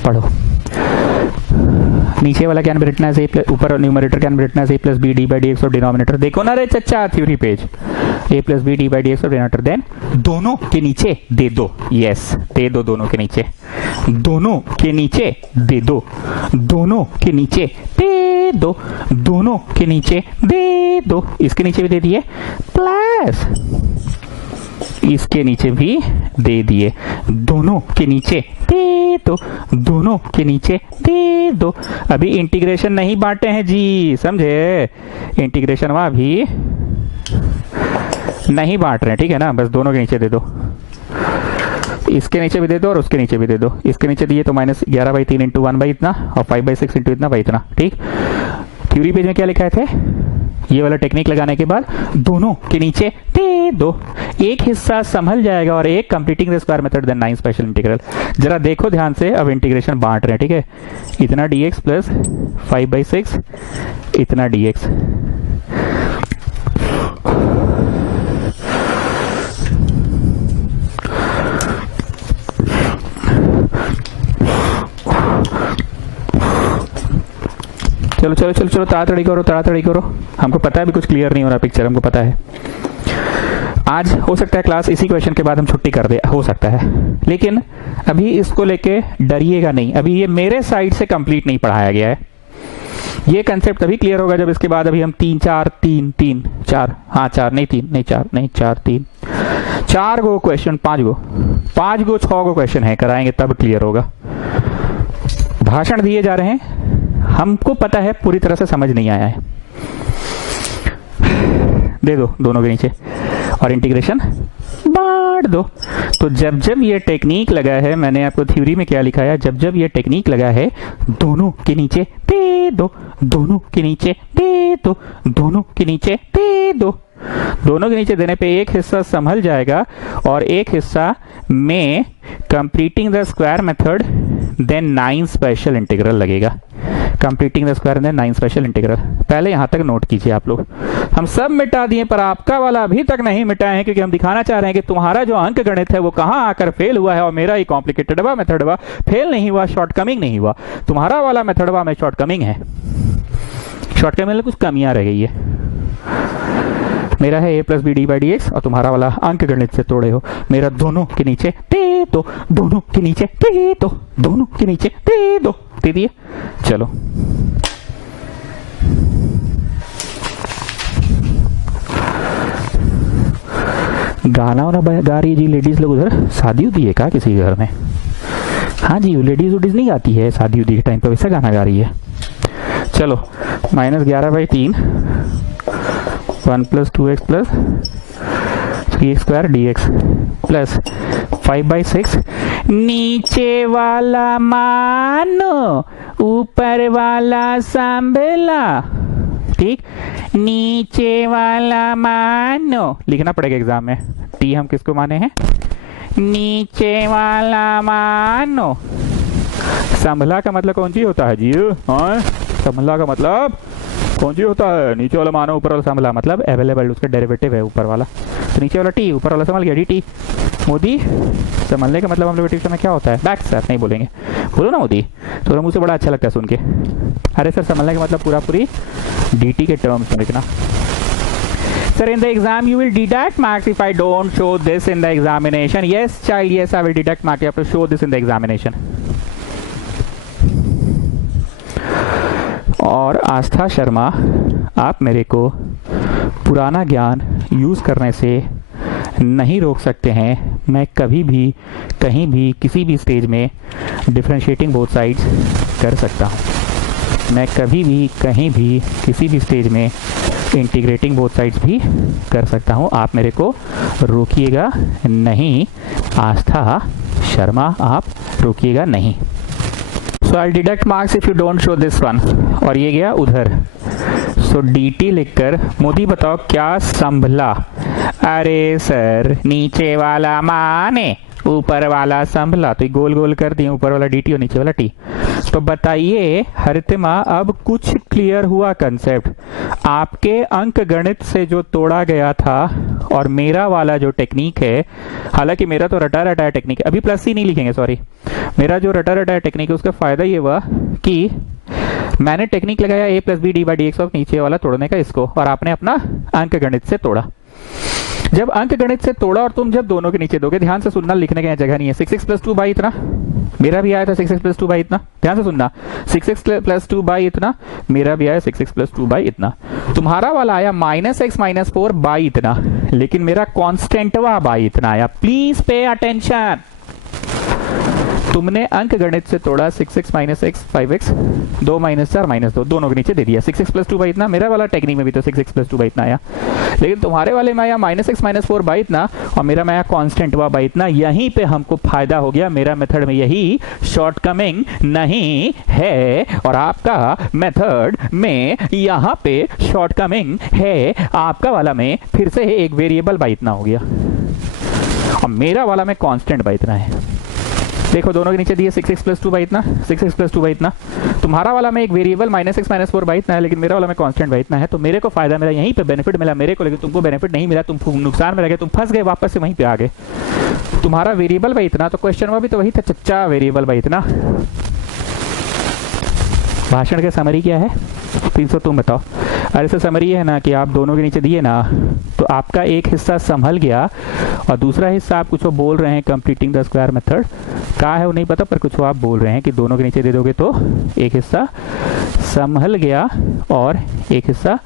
पढ़ो। नीचे वाला क्या रिटना है, ऊपर न्यूमरेटर क्या रिटना है, a plus B d/dx of denominator. देखो ना रे चच्चा, theory page, a plus B d/dx of denominator, then दोनों के नीचे दे दो, यस दे दो, दोनों के नीचे, दोनों के नीचे दे दो, दोनों के नीचे दे दो, दोनों के नीचे दे दो, इसके नीचे भी दे दिए, प्लस इसके नीचे भी दे दिए, दोनों के नीचे दे दो, दोनों के नीचे दे दो। अभी इंटीग्रेशन नहीं बांटे हैं जी, समझे? इंटीग्रेशन वहां भी नहीं बांट रहे हैं, ठीक है ना, बस दोनों के नीचे दे दो। इसके नीचे भी दे दो और उसके नीचे भी दे दो। इसके नीचे दिए तो -11/3 इंटू 1 इतना और 5/6 इंटू इतना बाई इतना। ठीक, थ्योरी पेज में क्या लिखा थे, ये वाला टेक्निक लगाने के बाद दोनों के नीचे दे दो, एक हिस्सा संभल जाएगा और एक completing the square method then 9 special integral. जरा देखो ध्यान से, अब इंटीग्रेशन बांट रहे हैं। ठीक है, इतना dx प्लस 5/6 इतना dx। चलो चलो चलो चलो, ताड़ाताड़ी करो ताड़ाताड़ी करो, हमको पता है अभी कुछ क्लियर नहीं हो रहा पिक्चर, हमको पता है। आज हो सकता है क्लास इसी क्वेश्चन के बाद हम छुट्टी कर दे, हो सकता है, लेकिन अभी इसको लेके डरिएगा नहीं, अभी ये मेरे साइड से कंप्लीट नहीं पढ़ाया गया है। ये कंसेप्ट तभी क्लियर होगा जब इसके बाद अभी हम 3 4 3 3 4 हाँ 4 नहीं 3 नहीं 4 नहीं 4 3 4 गो क्वेश्चन 5 गो 6 गो क्वेश्चन है कराएंगे, तब क्लियर होगा। भाषण दिए जा रहे हैं, हमको पता है पूरी तरह से समझ नहीं आया है, दे दो दोनों के नीचे और इंटीग्रेशन बांट दो। तो जब जब ये टेक्निक लगा है, मैंने आपको थ्योरी में क्या लिखा है, जब जब ये टेक्निक लगा है दोनों के नीचे दे दो, दोनों के नीचे दे दो, दोनों के नीचे दे दो। दोनों के नीचे देने पे एक हिस्सा संभल जाएगा और एक हिस्सा में completing the square method then 9 special integral लगेगा। Completing the square then 9 special integral, पहले यहां तक नोट कीजिए आप लोग। हम सब मिटा दिए पर आपका वाला अभी तक नहीं मिटाए हैं, क्योंकि हम दिखाना चाह रहे हैं कि तुम्हारा जो अंक गणित है वो कहां आकर फेल हुआ है और मेरा ही कॉम्प्लिकेटेडवा मेथडवा फेल नहीं हुआ, शॉर्टकमिंग नहीं हुआ। तुम्हारा वाला मेथडवा में शॉर्टकमिंग है, शॉर्टकमिंग में कुछ कमियां रह गई है। मेरा है a plus B D by D x और तुम्हारा वाला अंक गणित से तोड़े हो। मेरा दोनों के नीचे दे दो, दोनों के नीचे दे दो, दोनों के नीचे दे दो, दे दिए। चलो गाना वाना गा रही है जी लेडीज लोग उधर, शादी होती है क्या किसी घर में? हाँ जी, लेडीज उडीज नहीं गाती है शादी उदी के टाइम पे, वैसा गाना गा रही है। चलो -11/3 1 plus 2x plus 3x square dx plus 5/6 नीचे वाला मानो ऊपर वाला संभला। ठीक, नीचे वाला मानो लिखना पड़ेगा एग्जाम में। टी हम किसको माने हैं? नीचे वाला मानो। संभला का मतलब कौन सी होता है जी? हाँ, संभला का मतलब कौन सी होता है? नीचे वाला मानो ऊपर वाला संभला, मतलब अवेलेबल, उसका डेरिवेटिव है ऊपर वाला। तो नीचे वाला टी, ऊपर वाला संभल गया, डी टी। मोदी संभलने का मतलब हम लोग ट्यूशन में क्या होता है? बैक सर नहीं बोलेंगे, बोलो ना मोदी, तो मुझे बड़ा अच्छा लगता है सुन के। अरे सर संभलने का मतलब पूरा पूरी डी टी के टर्म्स में लिखना। Sir, in the exam you will deduct marks if I don't show this in the examination. Yes, child, yes, I will deduct marks. You have to show this in the examination. और आस्था शर्मा, आप मेरे को पुराना ज्ञान use करने से नहीं रोक सकते हैं। मैं कभी भी कहीं भी किसी भी स्टेज में डिफरेंशिएटिंग बोथ साइड्स कर सकता हूँ। मैं कभी भी कहीं भी किसी भी स्टेज में इंटीग्रेटिंग बोथ साइड्स भी कर सकता हूँ। आप मेरे को रोकिएगा नहीं, आस्था शर्मा, आप रोकिएगा नहीं। So I deduct marks if you don't show this one. और ये गया उधर। सो dt लिखकर मोदी बताओ क्या संभला? अरे सर नीचे वाला माने ऊपर वाला संभला, तो गोल गोल कर दिए, ऊपर वाला dt और नीचे वाला t। तो बताइए हरितिमा, अब कुछ क्लियर हुआ कंसेप्ट? आपके अंक गणित से जो तोड़ा गया था और मेरा वाला जो टेक्निक है, हालांकि मेरा तो रटा रटाया टेक्निक है, अभी प्लस सी नहीं लिखेंगे, सॉरी, मेरा जो रटा रटाया टेक्निक है उसका फायदा ये हुआ कि मैंने टेक्निक लगाया a plus B D by D x और नीचे वाला तोड़ने का इसको, और आपने अपना अंक गणित से तोड़ा। जब अंक गणित से तोड़ा और तुम जब दोनों के नीचे दोगे, ध्यान से सुनना, लिखने की जगह नहीं है। 6x प्लस 2 बाई इतना, मेरा भी आया था 6x प्लस 2 बाई इतना, ध्यान से सुनना। 6x प्लस 2 बाई इतना, मेरा भी आया 6x प्लस 2 बाई इतना। तुम्हारा वाला आया -x माइनस 4 बाई इतना, लेकिन मेरा कॉन्स्टेंटवा बाई इतना आया। Please pay attention. तुमने अंक गणित से तोड़ा 6x minus x 5x 2 minus 4 minus 2 दोनों के नीचे दे दिया। 6x प्लस 2 बाई इतना, मेरा वाला टेक्निक में भी तो 6x प्लस 2 बाई इतना आया, लेकिन तुम्हारे वाले में आया माइनस एक्स माइनस 4 बाई इतना और मेरा में आया कॉन्स्टेंट हुआ बाई इतना। यहीं पे हमको फायदा हो गया, मेरा मेथड में यही शॉर्टकमिंग नहीं है और आपका मेथड में यहाँ पे शॉर्टकमिंग है। आपका वाला में फिर से एक वेरिएबल बाई इतना हो गया और मेरा वाला में कांस्टेंट बाई इतना है। देखो दोनों के नीचे दिए 6x प्लस 2 बाई इतना, 6x प्लस 2 बाई इतना। तुम्हारा वाला में एक variable minus x minus 4 by इतना है, लेकिन मेरा वाला में कांस्टेंट बाई इतना है। तो मेरे को फायदा, मेरा यहीं पे बेनिफिट मिला मेरे को, लेकिन तुमको बेनिफिट नहीं मिला, तुम नुकसान में रह गए, तुम फंस गए, वापस से वहीं पे आ गए। तुम्हारा वेरिएबल बाई इतना, तो क्वेश्चन में भी तो वही था चच्चा, वेरिएबल बाई इतना। भाषण का समरी क्या है 300, तुम बताओ। अरे सर समरी है ना कि आप दोनों के नीचे दिए ना, तो आपका एक हिस्सा संभल गया और दूसरा हिस्सा आप कुछ बोल रहे हैं कंप्लीटिंग द स्क्वायर मेथड। क्या है वो नहीं पता, पर कुछ आप बोल रहे हैं कि दोनों के नीचे दे दोगे तो एक हिस्सा संभल गया और एक हिस्सा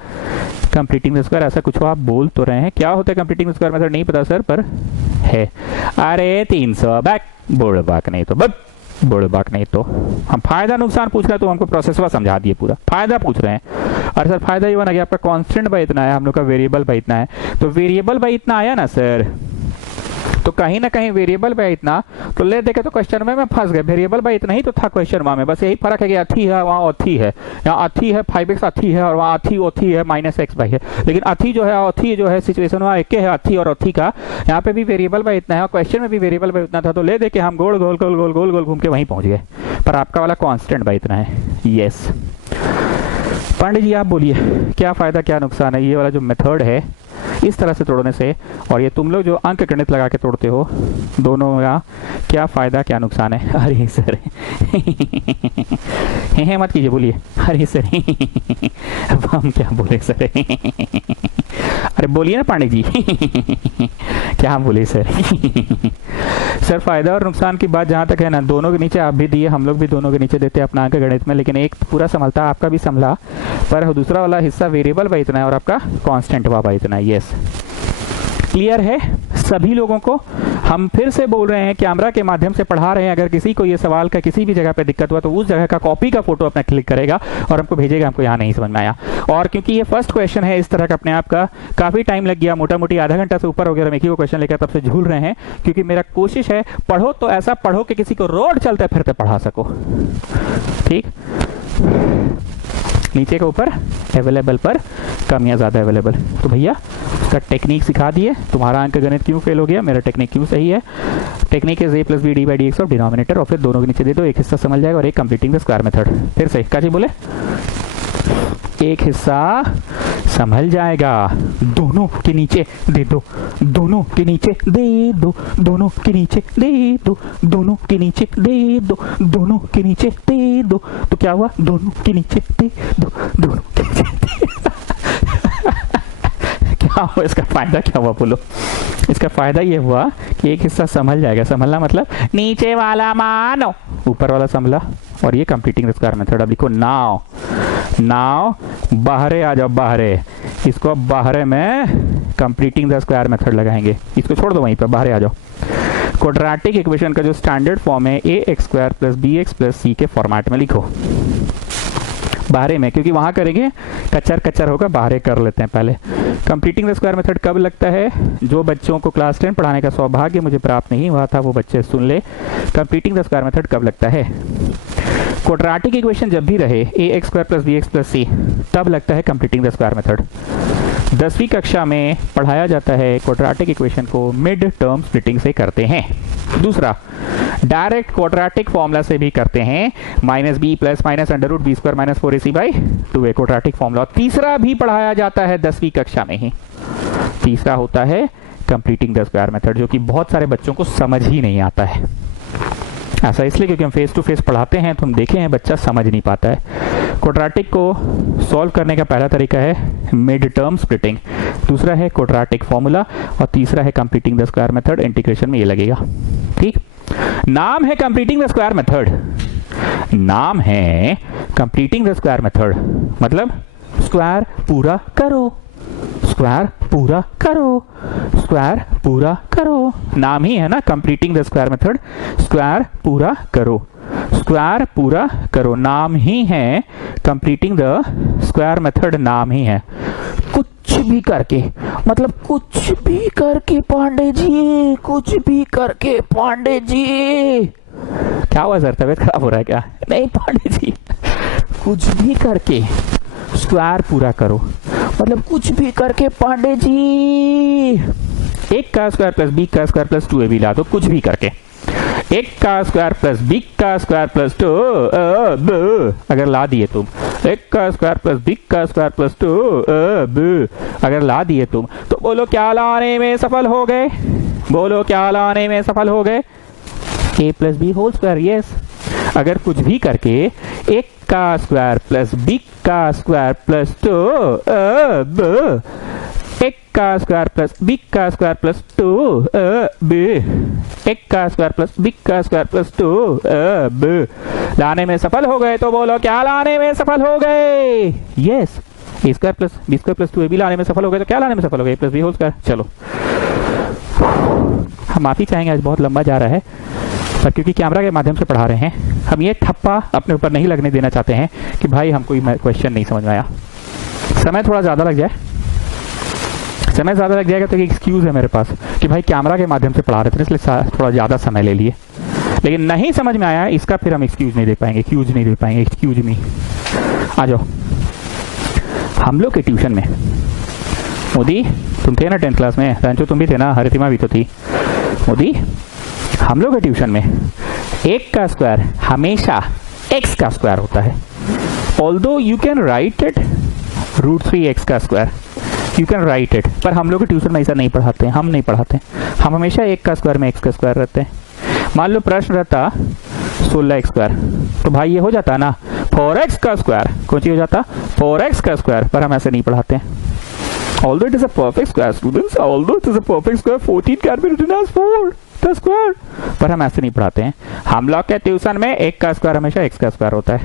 कंप्लीटिंग द स्क्वायर, ऐसा कुछ आप बोल तो रहे हैं। क्या होता है कंप्लीटिंग द स्क्वायर मेथड नहीं पता सर, पर है। अरे 300 बैक बोड़ बाक नहीं तो बट बोड़ बाक नहीं तो हम फायदा नुकसान पूछ रहे हैं, तो हमको प्रोसेसवा समझा दिए, पूरा फायदा पूछ रहे हैं। और सर फायदा ये बना कि आपका कांस्टेंट बाई इतना है, हम लोग का वेरिएबल बाई इतना है, तो वेरिएबल बाई इतना आया ना सर, तो कहीं ना कहीं वेरिएबल बाई इतना, तो ले देखे तो क्वेश्चन में मैं फंस गए। वेरिएबल बाई इतना ही तो था क्वेश्चन में, बस यही फर्क है कि अथी है वहाँ अथी है, यहाँ अथी है 5x अथी है और वहाँ अथी ओथी है माइनस एक्स बाई है। लेकिन अथी जो है अथी जो है सिचुएशन वहाँ एक है अथी और अथी का, यहाँ पे भी वेरिएबल बाई इतना है और क्वेश्चन में भी वेरिएबल बाई इतना था, तो ले दे के हम गोल गोल गोल गोल गोल गोल घूम के वहीं पहुंच गए। पर आपका वाला कांस्टेंट बाई इतना है। यस पांडे जी आप बोलिए क्या फायदा क्या नुकसान है ये वाला जो मेथड है इस तरह से तोड़ने से, और ये तुम लोग जो अंक गणित लगा के तोड़ते हो, दोनों का क्या फायदा क्या नुकसान है? अरे सर मत कीजिए, बोलिए। अरे सर अब हम क्या बोले सर? अरे बोलिए ना पांडे जी क्या हम बोले सर? सर फायदा और नुकसान की बात जहाँ तक है ना, दोनों के नीचे आप भी दिए, हम लोग भी दोनों के नीचे देते हैं अपना अंक गणित में, लेकिन एक पूरा संभलता आपका भी संभला, पर दूसरा वाला हिस्सा वेरिएबल बाई इतना है और आपका कांस्टेंट बाई इतना है। यस क्लियर है सभी लोगों को? हम फिर से बोल रहे हैं, कैमरा के माध्यम से पढ़ा रहे हैं, अगर किसी को ये सवाल का किसी भी जगह पे दिक्कत हुआ तो उस जगह का कॉपी का फोटो अपना क्लिक करेगा और हमको भेजेगा, हमको यहाँ नहीं समझ में आया। और क्योंकि ये फर्स्ट क्वेश्चन है इस तरह का, अपने आप का काफी टाइम लग गया, मोटा मोटी आधा घंटा से ऊपर हो गया, हम एक ही को क्वेश्चन लेकर तब से झूल रहे हैं, क्योंकि मेरा कोशिश है पढ़ो तो ऐसा पढ़ो कि किसी को रोड चलते फिरते पढ़ा सको। ठीक, नीचे के ऊपर अवेलेबल पर कम या ज़्यादा अवेलेबल, तो भैया उसका टेक्निक सिखा दिए। तुम्हारा अंक गणित क्यों फेल हो गया, मेरा टेक्निक क्यों सही है? Technique is a plus B D by D X of denominator, और फिर दोनों के नीचे दे दो, एक हिस्सा समझ जाएगा और एक कंप्लीटिंग द स्क्वायर मेथड। फिर से क्या चीज बोले? एक हिस्सा संभल जाएगा, दोनों के नीचे दे दो, दोनों के नीचे दे दो, दोनों के नीचे दे दो, दोनों के नीचे दे दो, दोनों के नीचे दे दो। तो क्या हुआ? दोनों के नीचे दे दो, दोनों के नीचे दे क्या हुआ? इसका फायदा क्या हुआ बोलो? इसका फायदा ये हुआ कि एक हिस्सा संभल जाएगा। संभलना मतलब नीचे वाला मानो ऊपर वाला संभला, और ये कंप्लीटिंग द स्क्वायर मेथड। अब लिखो नाव, नाव बाहरे आ जाओ, बाहरे, इसको बाहरे में कंप्लीटिंग द स्क्वायर मेथड लगाएंगे, इसको छोड़ दो वहीं पर, बाहरे आ जाओ। क्वाड्रेटिक इक्वेशन का जो स्टैंडर्ड फॉर्म है A X square plus B X plus C के फॉर्मेट में लिखो बाहरे में, क्योंकि वहां करेंगे कच्चर कच्चर होगा, बाहरे कर लेते हैं पहले। कंप्लीटिंग द स्क्वायर मेथड कब लगता है? जो बच्चों को क्लास 10 पढ़ाने का सौभाग्य मुझे प्राप्त नहीं हुआ था वो बच्चे सुन ले, कंप्लीटिंग द स्क्वायर मेथड कब लगता है? क्वाड्रेटिक इक्वेशन जब भी रहे A X square plus B X plus C, तब लगता है कंप्लीटिंग द स्क्वायर मेथड। 10वीं कक्षा में पढ़ाया जाता है क्वाड्रेटिक इक्वेशन को मिड टर्म स्प्लिटिंग से करते हैं। दूसरा, डायरेक्ट क्वाड्रेटिक फॉर्मूला से भी करते हैं, minus B plus minus under root B square minus 4ac by 2a quadratic formula. तीसरा भी पढ़ाया जाता है 10वीं कक्षा में ही, तीसरा होता है कंप्लीटिंग द स्क्वायर मेथड, जो कि बहुत सारे बच्चों को समझ ही नहीं आता है। ऐसा इसलिए क्योंकि हम फेस टू फेस पढ़ाते हैं, तो हम देखे हैं बच्चा समझ नहीं पाता है। क्वाड्रेटिक को सॉल्व करने का पहला तरीका है मिड टर्म स्प्लिटिंग, दूसरा है क्वाड्रेटिक फॉर्मूला, और तीसरा है completing the square method. Integration में ये लगेगा। ठीक, नाम है कंप्लीटिंग द स्क्वायर मेथड, नाम है कंप्लीटिंग द स्क्वायर मेथड, मतलब स्क्वायर पूरा करो, स्क्वायर पूरा करो, स्क्वायर पूरा करो, नाम ही है ना completing the square method, square पूरा करो, स्क्वायर पूरा करो, नाम ही है कंप्लीटिंग द स्क्वायर मेथड, नाम ही है। कुछ भी करके, मतलब कुछ भी करके पांडे जी, कुछ भी करके पांडे जी। क्या हुआ सर, तबीयत खराब हो रहा है क्या? नहीं पांडे जी, कुछ भी करके स्क्वायर पूरा करो, मतलब कुछ भी करके पांडे जी। एक का स्क्वायर प्लस बी का स्क्वायर प्लस 2ab ला दो, कुछ भी करके। एक का स्क्वायर प्लस बी का स्क्वायर प्लस 2 अगर ला दिए तुम, एक का स्क्वायर प्लस बी का स्क्वायर प्लस 2 अगर ला दिए तुम, तो बोलो क्या लाने में सफल हो गए? बोलो क्या लाने में सफल हो गए? a plus B whole square. Yes, अगर कुछ भी करके एक का स्क्वायर प्लस बी का स्क्वायर प्लस 2 एक का स्क्वायर प्लस बी का स्क्वायर प्लस 2 एक का स्क्वायर प्लस बी का स्क्वायर प्लस 2 लाने में सफल हो गए, तो बोलो क्या लाने में सफल हो गए? Yes, A square plus B square plus 2ab लाने में सफल हो गए, तो क्या लाने में सफल हो गए? Plus B whole square. चलो हम माफी चाहेंगे, आज बहुत लंबा जा रहा है, पर क्योंकि कैमरा के माध्यम से पढ़ा रहे हैं, हम ये ठप्पा अपने ऊपर नहीं लगने देना चाहते हैं कि भाई हमको क्वेश्चन नहीं समझ में आया। समय थोड़ा ज़्यादा लग जाए, समय ज़्यादा लग जाएगा तो एक एक्सक्यूज़ है मेरे पास कि भाई कैमरा के माध्यम से पढ़ा रहे थे इसलिए थोड़ा ज़्यादा समय ले लिए, लेकिन नहीं समझ में आया इसका फिर हम एक्सक्यूज़ नहीं दे पाएंगे, एक्सक्यूज मी। आ जाओ, हम लोग के ट्यूशन में, मोदी तुम थे ना 10th क्लास में, रंजो तुम भी थे ना, हरितिमा भी तो थी। मोदी, हम लोग के ट्यूशन में एक का स्क्वायर हमेशा x का स्क्वायर होता है। Although you can write it √3x का square, you can write it, पर हम लोग के ट्यूशन में ऐसा नहीं पढ़ाते हैं, हम नहीं पढ़ाते, हम हमेशा एक का स्क्वायर में x का स्क्वायर रहते हैं। मान लो प्रश्न रहता 16x स्क्वायर, तो भाई ये हो जाता ना 4x का स्क्वायर, कौन सी हो जाता 4x का स्क्वायर, पर हम ऐसे नहीं पढ़ाते हैं। Although it is a perfect square, students, although it is a perfect square, 14 can be written as 4 the square, पर हम ऐसे नहीं पढ़ाते हैं। हम लोग के ट्यूशन में एक का स्क्वायर हमेशा x का स्क्वायर होता है।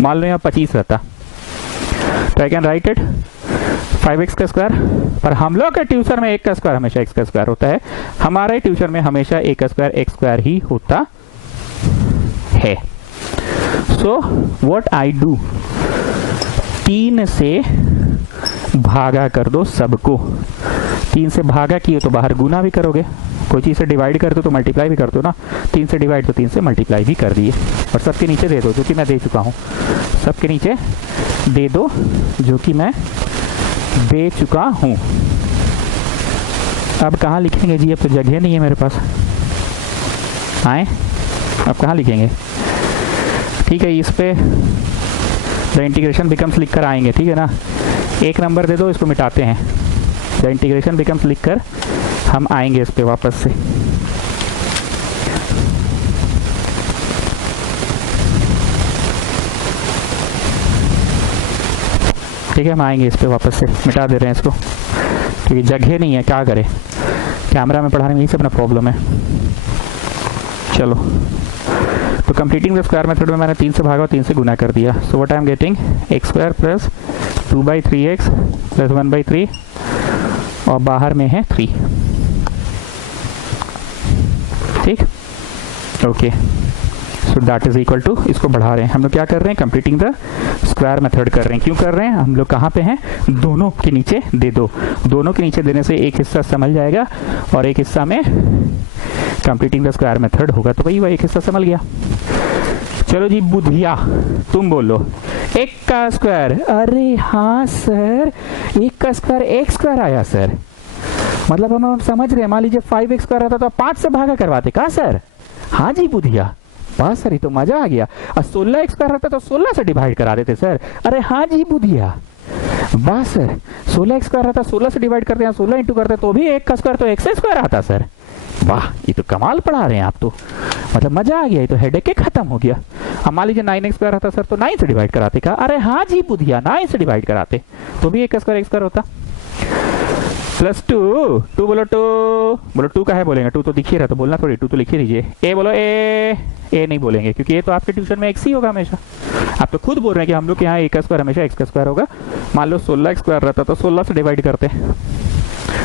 मान लो यहाँ 25 रहता, तो I can write it 5x का स्क्वायर, पर हम लोग के ट्यूशन में एक का स्क्वायर हमेशा x का स्क्वायर होता है। हमारे ट्यूशन में हमेशा एक का स्क्वायर x स्क्वायर ही होता है। सो व्हाट आई डू, 3 से भागा कर दो सबको। 3 से भागा किए तो बाहर गुना भी करोगे, कोई चीज़ से डिवाइड कर दो तो मल्टीप्लाई भी कर दो ना, 3 से डिवाइड तो 3 से मल्टीप्लाई भी कर दिए, और सबके नीचे दे दो जो कि मैं दे चुका हूँ, सबके नीचे दे दो जो कि मैं दे चुका हूँ। अब कहाँ लिखेंगे जी, अब तो जगह नहीं है मेरे पास, आए अब कहाँ लिखेंगे? ठीक है, इस पे द इंटीग्रेशन बिकम्स लिख कर आएंगे, ठीक है ना, 1 नंबर दे दो, इसको मिटाते हैं, द इंटीग्रेशन बिकम्स लिख कर हम आएंगे इस पे वापस से। ठीक है, हम आएंगे इस पे वापस से, मिटा दे रहे हैं इसको क्योंकि जगह नहीं है, क्या करें, कैमरा में पढ़ाने में यही सब अपना प्रॉब्लम है। चलो, तो कंप्लीटिंग द स्क्वायर मेथड में मैंने 3 से भागा और 3 से गुना कर दिया। So what I am getting, x square plus 2/3x plus 1/3, और बाहर में है 3। ठीक, okay, so that is equal to, इसको बढ़ा रहे हैं हम लोग, क्या कर रहे हैं, कंप्लीटिंग द स्क्वायर मेथड कर रहे हैं। क्यों कर रहे हैं हम लोग, कहाँ पे हैं, दोनों के नीचे दे दो, दोनों के नीचे देने से एक हिस्सा समझ जाएगा और एक हिस्सा में कंप्लीटिंग द स्क्वायर मेथड होगा, तो वही एक हिस्सा समझ गया। चलो जी बुधिया, तुम बोलो एक का स्क्वायर, अरे हाँ सर, एक का स्क्वायर x स्क्वायर आया सर, मतलब हम समझ रहे हैं, मान लीजिए 5x स्क्वायर आता तो 5 से भागा करवाते का सर? हाँ जी बुधिया, बस सर ये तो मजा आ गया। और 16x स्क्वायर रहता तो 16 से डिवाइड करा देते सर। अरे हाँ जी बुधिया, बस सर 16x स्क्वायर रहता 16 से डिवाइड करते हैं, 16 इंटू करते तो भी एक का स्क्वायर तो x स्क्वायर आता सर। वाह, ये तो कमाल पढ़ा रहे हैं आप तो, मतलब मजा आ गया, ये तो हेडेक ही खत्म हो गया। अब मान लीजिए 9x स्क्वायर रहता सर तो 9 से डिवाइड कराते का? अरे हाँ जी बुधिया, 9 से डिवाइड कराते तो भी एक का स्क्वायर x स्क्वायर होता। प्लस 2 बोलो, 2 बोलो, 2 का है बोलेंगे, 2 तो दिख ही रहा, तो बोलना थोड़ी, 2 तो लिख ही लीजिए। ए बोलो, ए नहीं बोलेंगे क्योंकि ये तो आपके ट्यूशन में x ही होगा हमेशा। आप तो खुद बोल रहे हैं कि हम लोग के यहाँ एक का स्क्वायर हमेशा x का स्क्वायर होगा, मान लो 16 स्क्वायर रहता तो 16 से डिवाइड करते,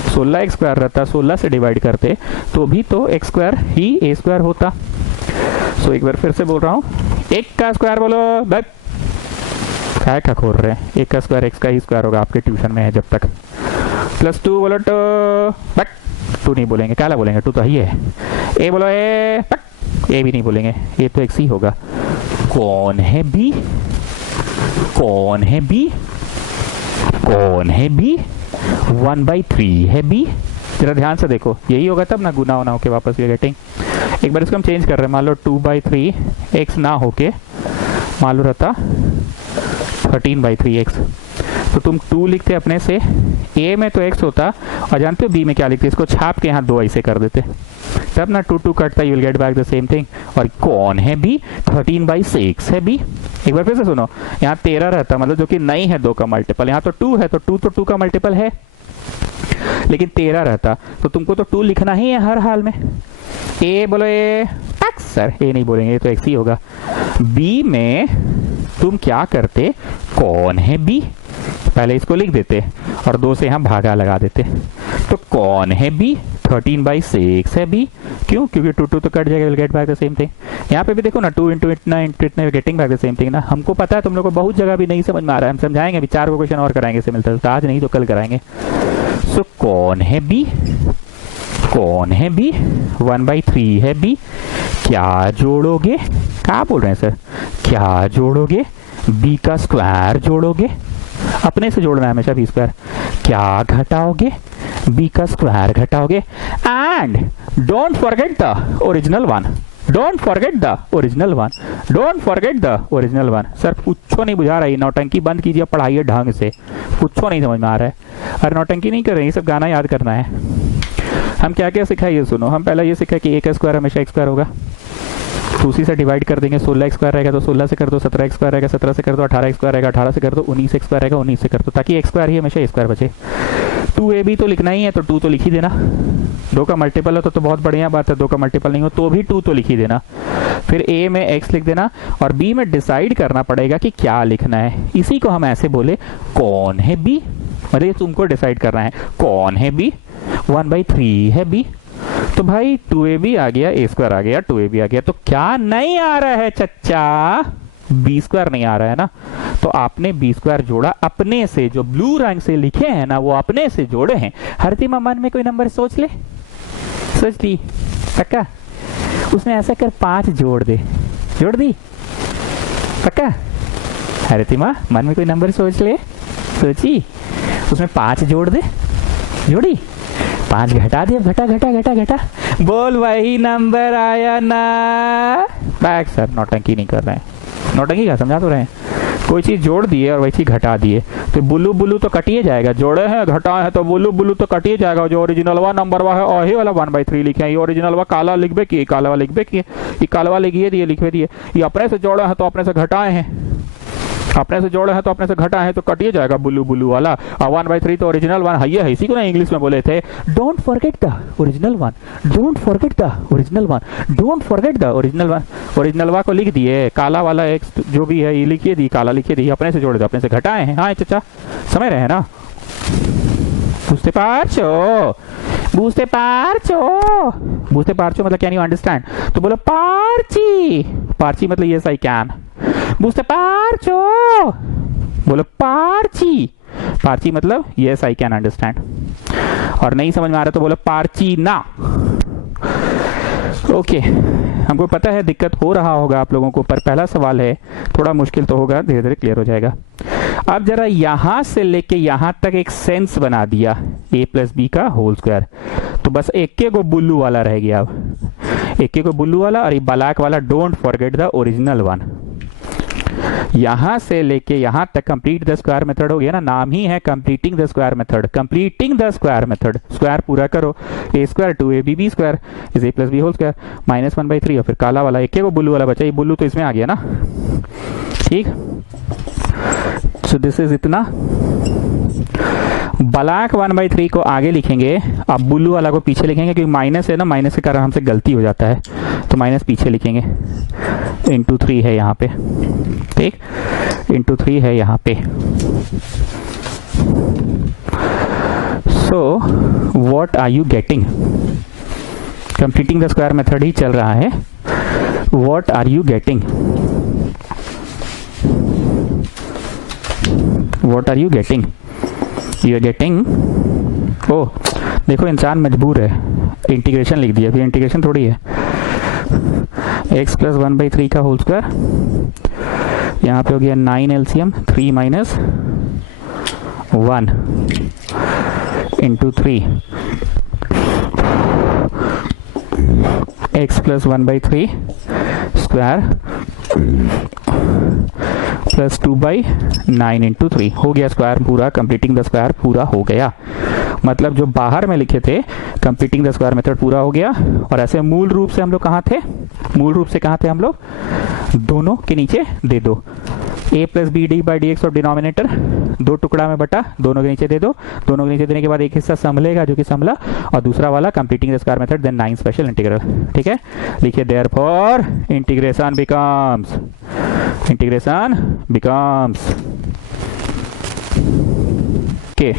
16 स्क्वायर रहता 16 से डिवाइड करते तो भी तो एक्स स्क्वायर ही ए स्क्वायर होता। सो एक बार फिर से बोल रहा हूँ, एक का स्क्वायर बोलो, बस क्या खोल रहे हैं, एक का स्क्वायर एक्स का ही स्क्वायर होगा, आपके ट्यूशन में है जब तक। प्लस 2 बोलो तो बट 2 नहीं बोलेंगे, क्या बोलेंगे, 2 तो ही है। ए बोलो ए, बट ए भी नहीं बोलेंगे, ए तो एक्स ही होगा। कौन है बी, कौन है बी, कौन है बी, 1/3 है बी। जरा ध्यान से देखो, यही होगा तब ना गुना होना होके वापस ये गेटिंग। एक बार इसको हम चेंज कर रहे हैं, मान लो 2/3 एक्स ना होके मान लो रहता 13/3 एक्स, तो तुम 2 लिखते अपने से, ए में तो एक्स होता और जानते हो बी में क्या लिखते, इसको छाप के यहाँ 2 ऐसे कर देते, तब ना 2 2 कटता, you will get back the same thing. और कौन है बी, 13/6 है बी। एक बार फिर से सुनो, यहाँ 13 रहता मतलब जो कि नहीं है 2 का मल्टीपल, यहाँ तो 2 है तो 2 तो 2 का मल्टीपल है, लेकिन 13 रहता तो तुमको तो 2 लिखना ही है हर हाल में। ए बोलो ए, सर ए नहीं बोलेंगे, ये तो एक्स ही होगा। बी में तुम क्या करते, कौन है बी, पहले इसको लिख देते और 2 से यहाँ भागा लगा देते, तो कौन है बी, 13/6 है बी। क्यों, क्योंकि 2 2 तो कट जाएगा, will get back the same thing. यहाँ पे भी देखो ना, 2 इंटू इतना getting back the same thing ना। हमको पता है तुम लोग को बहुत जगह भी नहीं समझ में आ रहा है, हम समझाएंगे अभी, 4 क्वेश्चन और कराएंगे इससे मिलता है, आज नहीं तो कल कराएंगे। सो कौन है बी, कौन है बी, 1/3 है बी। क्या जोड़ोगे, क्या बोल रहे हैं सर, क्या जोड़ोगे, बी का स्क्वायर जोड़ोगे, अपने से जोड़ना है हमेशा बी स्क्वायर। क्या घटाओगे, बी का स्क्वायर घटाओगे। And don't forget the original one, don't forget the original one, don't forget the original one. Sir कुछ नहीं बुझा रही, नौटंकी बंद कीजिए, पढ़ाइए ढंग से, कुछ नहीं समझ में आ रहा है। अरे नौटंकी नहीं कर रही, सब गाना याद करना है। हम क्या क्या सिखाए ये सुनो, हम पहले ये सीखा कि ए का स्क्वायर हमेशा एक्स स्क्वायर होगा, तो उसी से डिवाइड कर देंगे। 16 स्क्वायर रहेगा तो 16 से कर दो, 17 स्क्वायर रहेगा 17 से कर दो, 18 स्क्वायर रहेगा 18 से कर दो, 19 स्क्वायर रहेगा 19 से कर दो, ताकि एक्स स्क्वायर ही हमेशा ए स्क्वायर बचे। 2ab तो लिखना ही है तो 2 तो लिख ही देना, 2 का मल्टीपल हो तो बहुत बढ़िया बात है, 2 का मल्टीपल नहीं हो तो भी 2 तो लिख ही देना। फिर a में x लिख देना और b में डिसाइड करना पड़ेगा कि क्या लिखना है। इसी को हम ऐसे बोले, कौन है b, मतलब ये तुमको डिसाइड करना है, कौन है b, 1/3 है b। तो भाई 2ab आ गया, a स्क्वायर आ गया, 2ab आ गया, तो क्या नहीं आ रहा है चच्चा, बी स्क्वायर नहीं आ रहा है ना। तो आपने बी स्क्वायर जोड़ा अपने से, जो ब्लू रंग से लिखे हैं ना वो अपने से जोड़े हैं। हरती मन में कोई नंबर सोच ले, सोच ली पक्का, उसमें ऐसा कर 5 जोड़ दे, जोड़ दी पक्का। हरती मन में कोई नंबर सोच ले, सोची, उसमें 5 जोड़ दे, जोड़ी, 5 घटा दे, घटा घटा घटा घटा, बोल वही नंबर आया ना। बैक सर नौटंकी नहीं कर रहे हैं, नौटंकी क्या समझा तो रहे हैं, कोई चीज जोड़ दिए और वही चीज घटा दिए तो बुल्लू बुल्लू तो कटिए जाएगा, जोड़े हैं घटाए हैं तो बुल्लू बुल्लू तो कटिए जाएगा। जो ओरिजिनल वा नंबर वा है वही वाला 1/3 लिखे हैं, ये ओरिजिनल वा काला लिखबे किए, काला लिखबे किए, ये कालवा लिखिए दिए, लिखे दिए, ये अपने से जोड़े हैं तो अपने से घटाए हैं, अपने से जोड़े हैं तो अपने से घटा है तो कटिए जाएगा बुल्लू बुल्लू वाला। 1/3 तो ओरिजिनल वन है, इसी को ना इंग्लिश में बोले थे, don't forget the original one, don't forget the original one, don't forget the original one. Original वा को लिख दिए, काला वाला एक्स जो भी है ये लिखिए दी, काला लिखिए दी, अपने से जोड़े दो, अपने से घटाए हैं। हाँ चचा समझ रहे हैं ना, बुझते पारछो, बुझते पारछो, बुझते पारछो मतलब कैन यू अंडरस्टैंड, तो बोलो पारची, पारची मतलब यस आई कैन, बुझते पारछो, बोलो पारची, पारची मतलब यस आई कैन अंडरस्टैंड, और नहीं समझ में आ रहा तो बोलो पारची ना। ओके हमको पता है दिक्कत हो रहा होगा आप लोगों को, पर पहला सवाल है थोड़ा मुश्किल तो होगा, धीरे धीरे क्लियर हो जाएगा। अब जरा यहां से लेके यहां तक एक सेंस बना दिया a प्लस बी का होल स्क्वायर, तो बस एक को बुल्लू वाला रह गया, अब एक को बुल्लू वाला और ये ब्लैक वाला, don't forget the original one. यहां से लेके यहां तक कंप्लीट द स्क्वायर मेथड हो गया ना, नाम ही है completing the square method, completing the square method, square पूरा करो, a square 2ab b square is a plus B whole square minus 1/3, और फिर काला वाला एक को बुल्लू वाला बचा, ये बुल्लू तो इसमें आ गया ना, ठीक। सो दिस इज इतना, ब्लैक 1/3 को आगे लिखेंगे, अब बुल्लू वाला को पीछे लिखेंगे, क्योंकि माइनस है ना, माइनस के कारण हमसे गलती हो जाता है, तो माइनस पीछे लिखेंगे, इंटू 3 है यहाँ पे, ठीक, इंटू 3 है यहाँ पे, so what are you getting? Completing the square method ही चल रहा है. What are you getting? What are you getting? You are getting, oh देखो इंसान मजबूर है, इंटीग्रेशन लिख दिया. अभी इंटीग्रेशन थोड़ी है. x प्लस 1/3 का होल स्क्वायर, यहाँ पे हो गया 9 LCM 3 minus 1 into 3 x plus 1/3 square plus 2/9 into 3 हो गया स्क्वायर पूरा. कंप्लीटिंग द स्क्वायर पूरा हो गया. मतलब जो बाहर में लिखे थे कंप्लीटिंग द स्क्वायर मेथड पूरा हो गया. और ऐसे मूल रूप से हम लोग कहाँ थे? मूल रूप से कहाँ थे हम लोग? दोनों के नीचे दे दो. a plus B D by D x और डिनोमिनेटर 2 टुकड़ा में बटा, दोनों के नीचे दे दो. दोनों के नीचे देने के बाद एक हिस्सा संभलेगा जो कि संभला, और दूसरा वाला completing the square method then 9 special integral. ठीक है, लिखिए देयरफॉर इंटीग्रेशन बिकम्स ओके.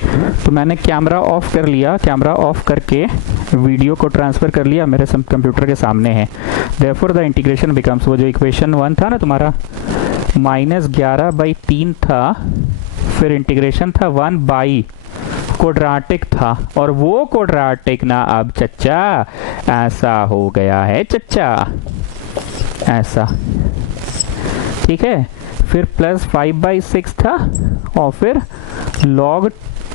तो मैंने कैमरा ऑफ कर लिया. कैमरा ऑफ करके वीडियो को ट्रांसफर कर लिया, मेरे कंप्यूटर के सामने है. देयरफॉर द इंटीग्रेशन बिकम्स, वो जो इक्वेशन 1 था ना तुम्हारा, -11/3 था, फिर इंटीग्रेशन था 1 क्वाड्रेटिक था, और वो क्वाड्रेटिक ना अब चच्चा ऐसा हो गया है चच्चा, ऐसा. ठीक है, फिर प्लस 5/6 था, और फिर log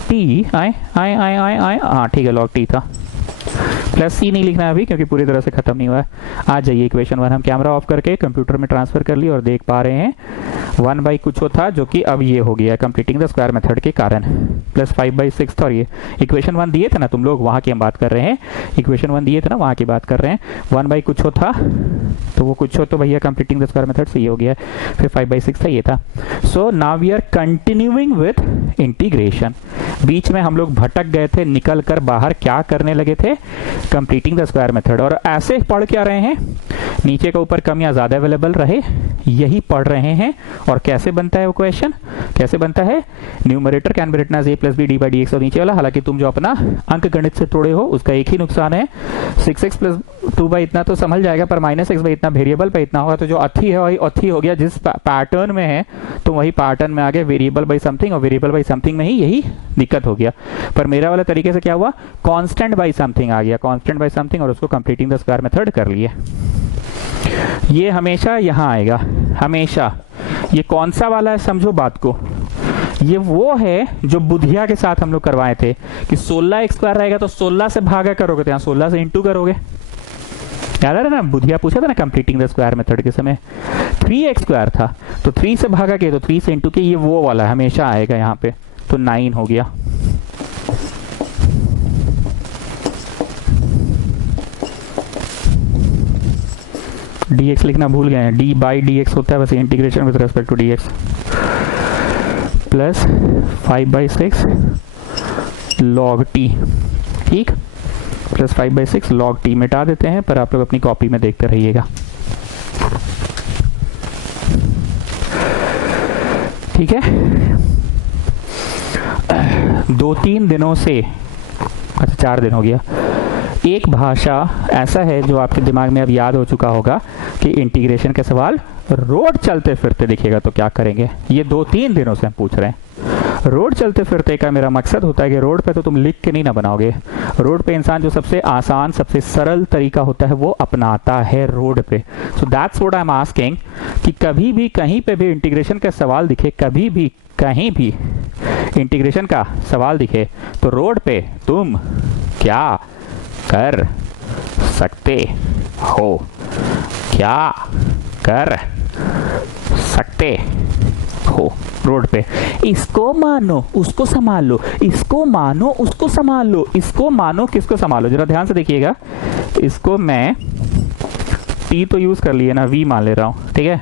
t आए, हाँ ठीक है log t था. प्लस सी नहीं लिखना है अभी क्योंकि पूरी तरह से खत्म नहीं हुआ है. आ जाइए इक्वेशन 1 हम कैमरा ऑफ करके कंप्यूटर में ट्रांसफर कर लिए और देख पा रहे हैं 1 कुछ था जो कि अब ये हो गया कंप्लीटिंग द स्क्वायर मेथड के कारण. प्लस 5/6 था, और ये इक्वेशन 1 दिए थे ना तुम लोग, वहाँ की हम बात कर रहे हैं. इक्वेशन 1 दिए थे ना, वहाँ की बात कर रहे हैं. 1 कुछ था, तो वो कुछ तो भैया कंप्लीटिंग द स्क्वायर मेथड से ये हो गया. फिर 5/6 था, ये था. So now we are continuing with integration. बीच में हम लोग भटक गए थे, निकल कर बाहर क्या करने लगे थे? Completing the square method. और ऐसे पढ़ क्या रहे हैं? नीचे का ऊपर कम या ज्यादा अवेलेबल रहे, यही पढ़ रहे हैं. और कैसे बनता है वो क्वेश्चन? कैसे बनता है? Numerator can be written as a plus B D by D x, और नीचे वाला, हालांकि तुम जो अपना अंक गणित से तोड़े हो उसका एक ही नुकसान है, 6x प्लस 2 इतना तो समझ जाएगा, पर -x इतना वेरिएबल पे इतना होगा, तो जो अथी है वही अथी हो गया. जिस पैटर्न में है तो वही पैटर्न में आ गया, वेरिएबल बाई समथिंग, और वेरिएबल बाई समथिंग में ही यही दिक्कत हो गया. पर मेरा वाला तरीके से क्या हुआ? कांस्टेंट बाई समथिंग आ गया, कांस्टेंट बाई समथिंग, और उसको कंप्लीटिंग द स्क्वायर मेथड कर लिए. ये हमेशा यहां आएगा, हमेशा. ये कौन सा वाला है समझो बात को. ये वो है जो बुधिया के साथ हम लोग करवाए थे कि 16x² रहेगा तो 16 से भागा करोगे, तो यहाँ 16 से इंटू करोगे. याद आ रहा है ना, बुधिया पूछा था ना कंप्लीटिंग द स्क्वायर मेथड के समय. 3x² था तो 3 से भागा के, तो 3 से इंटू के, ये वो वाला हमेशा आएगा यहाँ पे. तो 9 हो गया. dx लिखना भूल गए हैं, d बाई dx होता है वैसे integration with respect to dx. Plus 5/6 log t. ठीक, प्लस 5/6 log t मिटा देते हैं, पर आप लोग अपनी कॉपी में देखते रहिएगा. ठीक है, 2-3 दिनों से, अच्छा 4 दिन हो गया, एक भाषा ऐसा है जो आपके दिमाग में अब याद हो चुका होगा कि इंटीग्रेशन का सवाल रोड चलते फिरते दिखेगा तो क्या करेंगे. ये 2-3 दिनों से हम पूछ रहे हैं. रोड चलते फिरते का मेरा मकसद होता है कि रोड पे तो तुम लिख के नहीं ना बनाओगे. रोड पे इंसान जो सबसे आसान, सबसे सरल तरीका होता है वो अपनाता है रोड पे. So that's what I am asking कि कभी भी कहीं पे भी इंटीग्रेशन का सवाल दिखे, कभी भी कहीं भी इंटीग्रेशन का सवाल दिखे, तो रोड पे तुम क्या कर सकते हो? क्या कर सकते हो रोड पे? इसको मानो उसको संभाल लो, इसको मानो उसको संभाल लो, इसको मानो किसको संभालो. जरा ध्यान से देखिएगा. इसको मैं टी तो यूज कर लिए ना, वी मान ले रहा हूं. ठीक है,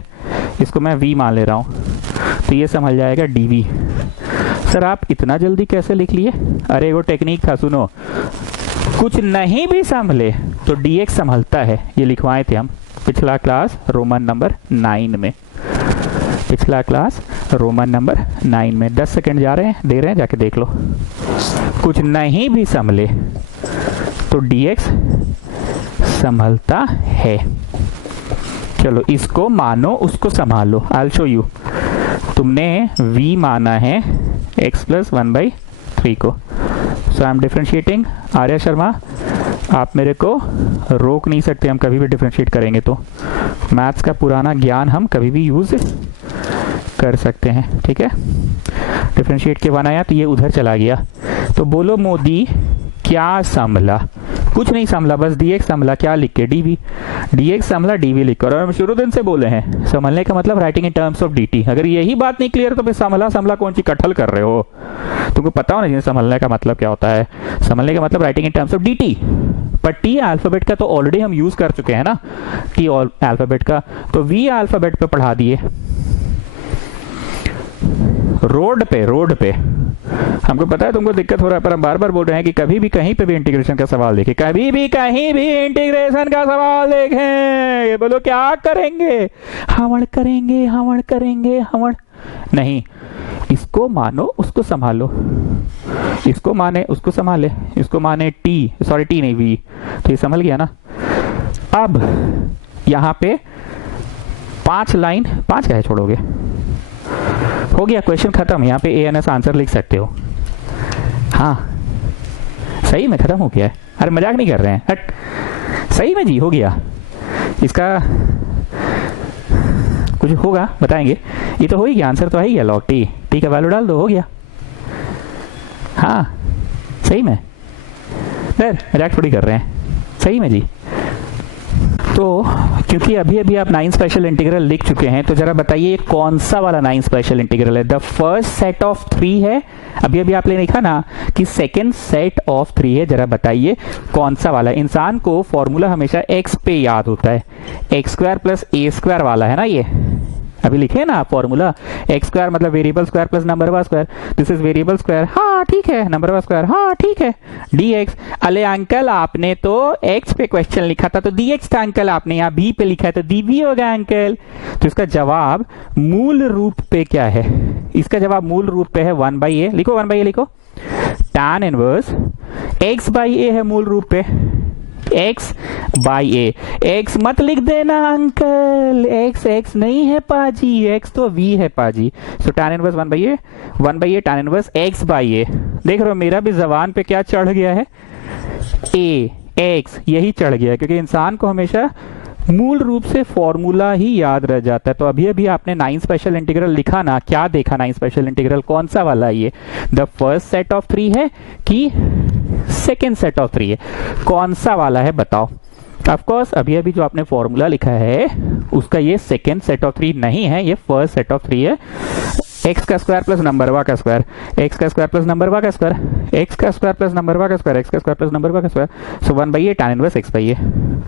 इसको मैं वी मान ले रहा हूं, तो ये समझ जाएगा डीवी. सर आप इतना जल्दी कैसे लिख लिए? अरे वो टेक्निक था, सुनो. कुछ नहीं भी संभले तो dx संभलता है. ये लिखवाए थे हम पिछला क्लास रोमन नंबर 9 में. पिछला क्लास रोमन नंबर 9 में। 10 सेकंड जा रहे हैं, दे रहे हैं, जाके देख लो। कुछ नहीं भी संभले तो dx संभलता है। चलो इसको मानो, उसको संभालो। I will show you. तुमने v माना है x प्लस 1/3 को। So I am differentiating. Arya Sharma, आप मेरे को रोक नहीं सकते, हम कभी भी डिफ्रेंशिएट करेंगे तो। मैथ्स का पुराना ज्ञान हम कभी भी यूज कर सकते हैं, ठीक है। डिफ्रेंशिएट के 1 आया तो ये उधर चला गया। तो बोलो मोदी क्या संभला? कुछ नहीं संभला, बस dx संभला। क्या लिख के? dv। dx संभला, dv लिख कर। और हम शुरू दिन से बोले हैं संभलने का मतलब writing in terms of dt। अगर यही बात नहीं क्लियर तो फिर संभला कौन सी कटहल कर रहे हो? तुमको पता होना चाहिए संभलने का मतलब क्या होता है। संभलने का मतलब writing in terms of dt। पर टी अल्फाबेट का तो ऑलरेडी हम यूज कर चुके हैं ना, टी अल्फाबेट का। तो वी अल्फाबेट पे पढ़ा दिए। रोड पे हमको पता है तुमको दिक्कत हो रहा है, पर हम बार बार बोल रहे हैं कि कभी भी कहीं पे भी इंटीग्रेशन का सवाल देखें, कभी भी कहीं भी इंटीग्रेशन का सवाल देखें, बोलो क्या करेंगे? हवड़ करेंगे। नहीं, इसको मानो उसको संभालो, इसको माने उसको संभाले, इसको माने टी नहीं वी, तो ये संभल गया ना। अब यहां पे 5 लाइन, 5 क्या है छोड़ोगे, हो गया, क्वेश्चन खत्म। यहाँ पे ANS आंसर लिख सकते हो। हाँ सही में खत्म हो गया है। अरे मजाक नहीं कर रहे हैं, हट, सही में जी हो गया। इसका कुछ होगा बताएंगे। ये तो हो ही गया, आंसर तो है ही गया। लॉग टी का वैल्यू डाल दो, हो गया। हाँ सही में, मजाक थोड़ी कर रहे हैं, सही में जी। तो क्योंकि अभी आप 9 स्पेशल इंटीग्रल लिख चुके हैं, तो जरा बताइए कौन सा वाला 9 स्पेशल इंटीग्रल है? द फर्स्ट सेट ऑफ 3 है। अभी आपने लिखा ना कि सेकंड सेट ऑफ 3 है। जरा बताइए कौन सा वाला? इंसान को फॉर्मूला हमेशा x पे याद होता है, x² प्लस a² वाला है ना। ये अभी लिखे ना फॉर्मूला, x² मतलब वेरिएबल स्क्वायर प्लस नंबर वा square. This is variable square, हाँ ठीक है, नंबर वा स्क्वायर, हाँ ठीक है, dx। अले अंकल आपने तो x पे क्वेश्चन लिखा था तो dx था अंकल, आपने यहाँ b पे लिखा है तो dv होगा अंकल। तो इसका जवाब मूल रूप पे क्या है? इसका जवाब मूल रूप पे है 1/a। लिखो 1/a लिखो। tan इनवर्स x/a है मूल रूप पे, x/a। x मत लिख देना अंकल, x नहीं है पाजी, x तो v है पाजी। सो tan inverse 1/a tan inverse x/a। देख रहे हो मेरा भी जबान पे क्या चढ़ गया है? x यही चढ़ गया है, क्योंकि इंसान को हमेशा मूल रूप से फॉर्मूला ही याद रह जाता है। तो अभी आपने 9 स्पेशल इंटीग्रल लिखा ना, क्या देखा 9 स्पेशल इंटीग्रल कौन सा वाला है? ये द फर्स्ट सेट ऑफ 3 है कि सेकेंड सेट ऑफ 3 है? कौन सा वाला है बताओ? ऑफ कोर्स अभी जो आपने फॉर्मूला लिखा है उसका ये सेकेंड सेट ऑफ 3 नहीं है, ये फर्स्ट सेट ऑफ 3 है। एक्स का स्क्वायर प्लस नंबर वा का स्क्वायर, एक्स का स्क्वायर प्लस नंबर वा का स्क्वायर, एक्स का स्क्वायर प्लस नंबर वा का स्क्वायर, एक्स का स्क्वायर प्लस नंबर वा का स्क्वायर। सो 1/a tan इनवर्स x/a।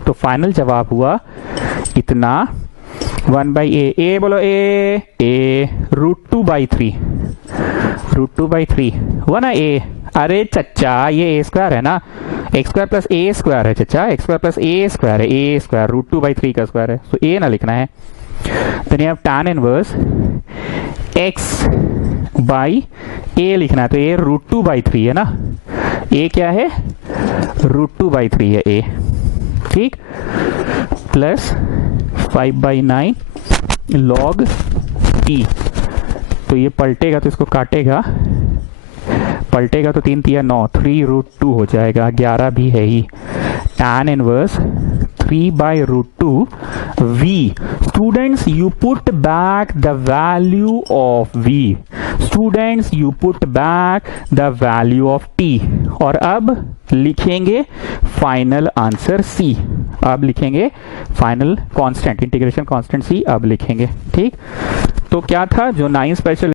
तो फाइनल जवाब हुआ इतना 1/a। ए बोलो ए √2/3 हुआ ना a। अरे चच्चा ये a² है ना, x² प्लस a² है चच्चा, x² प्लस a² है, a² √2/3 का स्क्वायर है। सो a ना लिखना है। Then you have tan inverse x/a लिखना है, तो a √2/3 है ना। a क्या है? √2/3 है a, ठीक। Plus 5/9 log t। तो ये पलटेगा तो इसको काटेगा, पलटेगा तो 3 3 9, 3√2 हो जाएगा, 11 भी है ही। tan inverse 3/√2 v। Students you put back the value of v, students you put back the value of t। और अब लिखेंगे फाइनल आंसर c। अब लिखेंगे final constant, integration constant c अब लिखेंगे, ठीक। तो क्या था जो 9 स्पेशल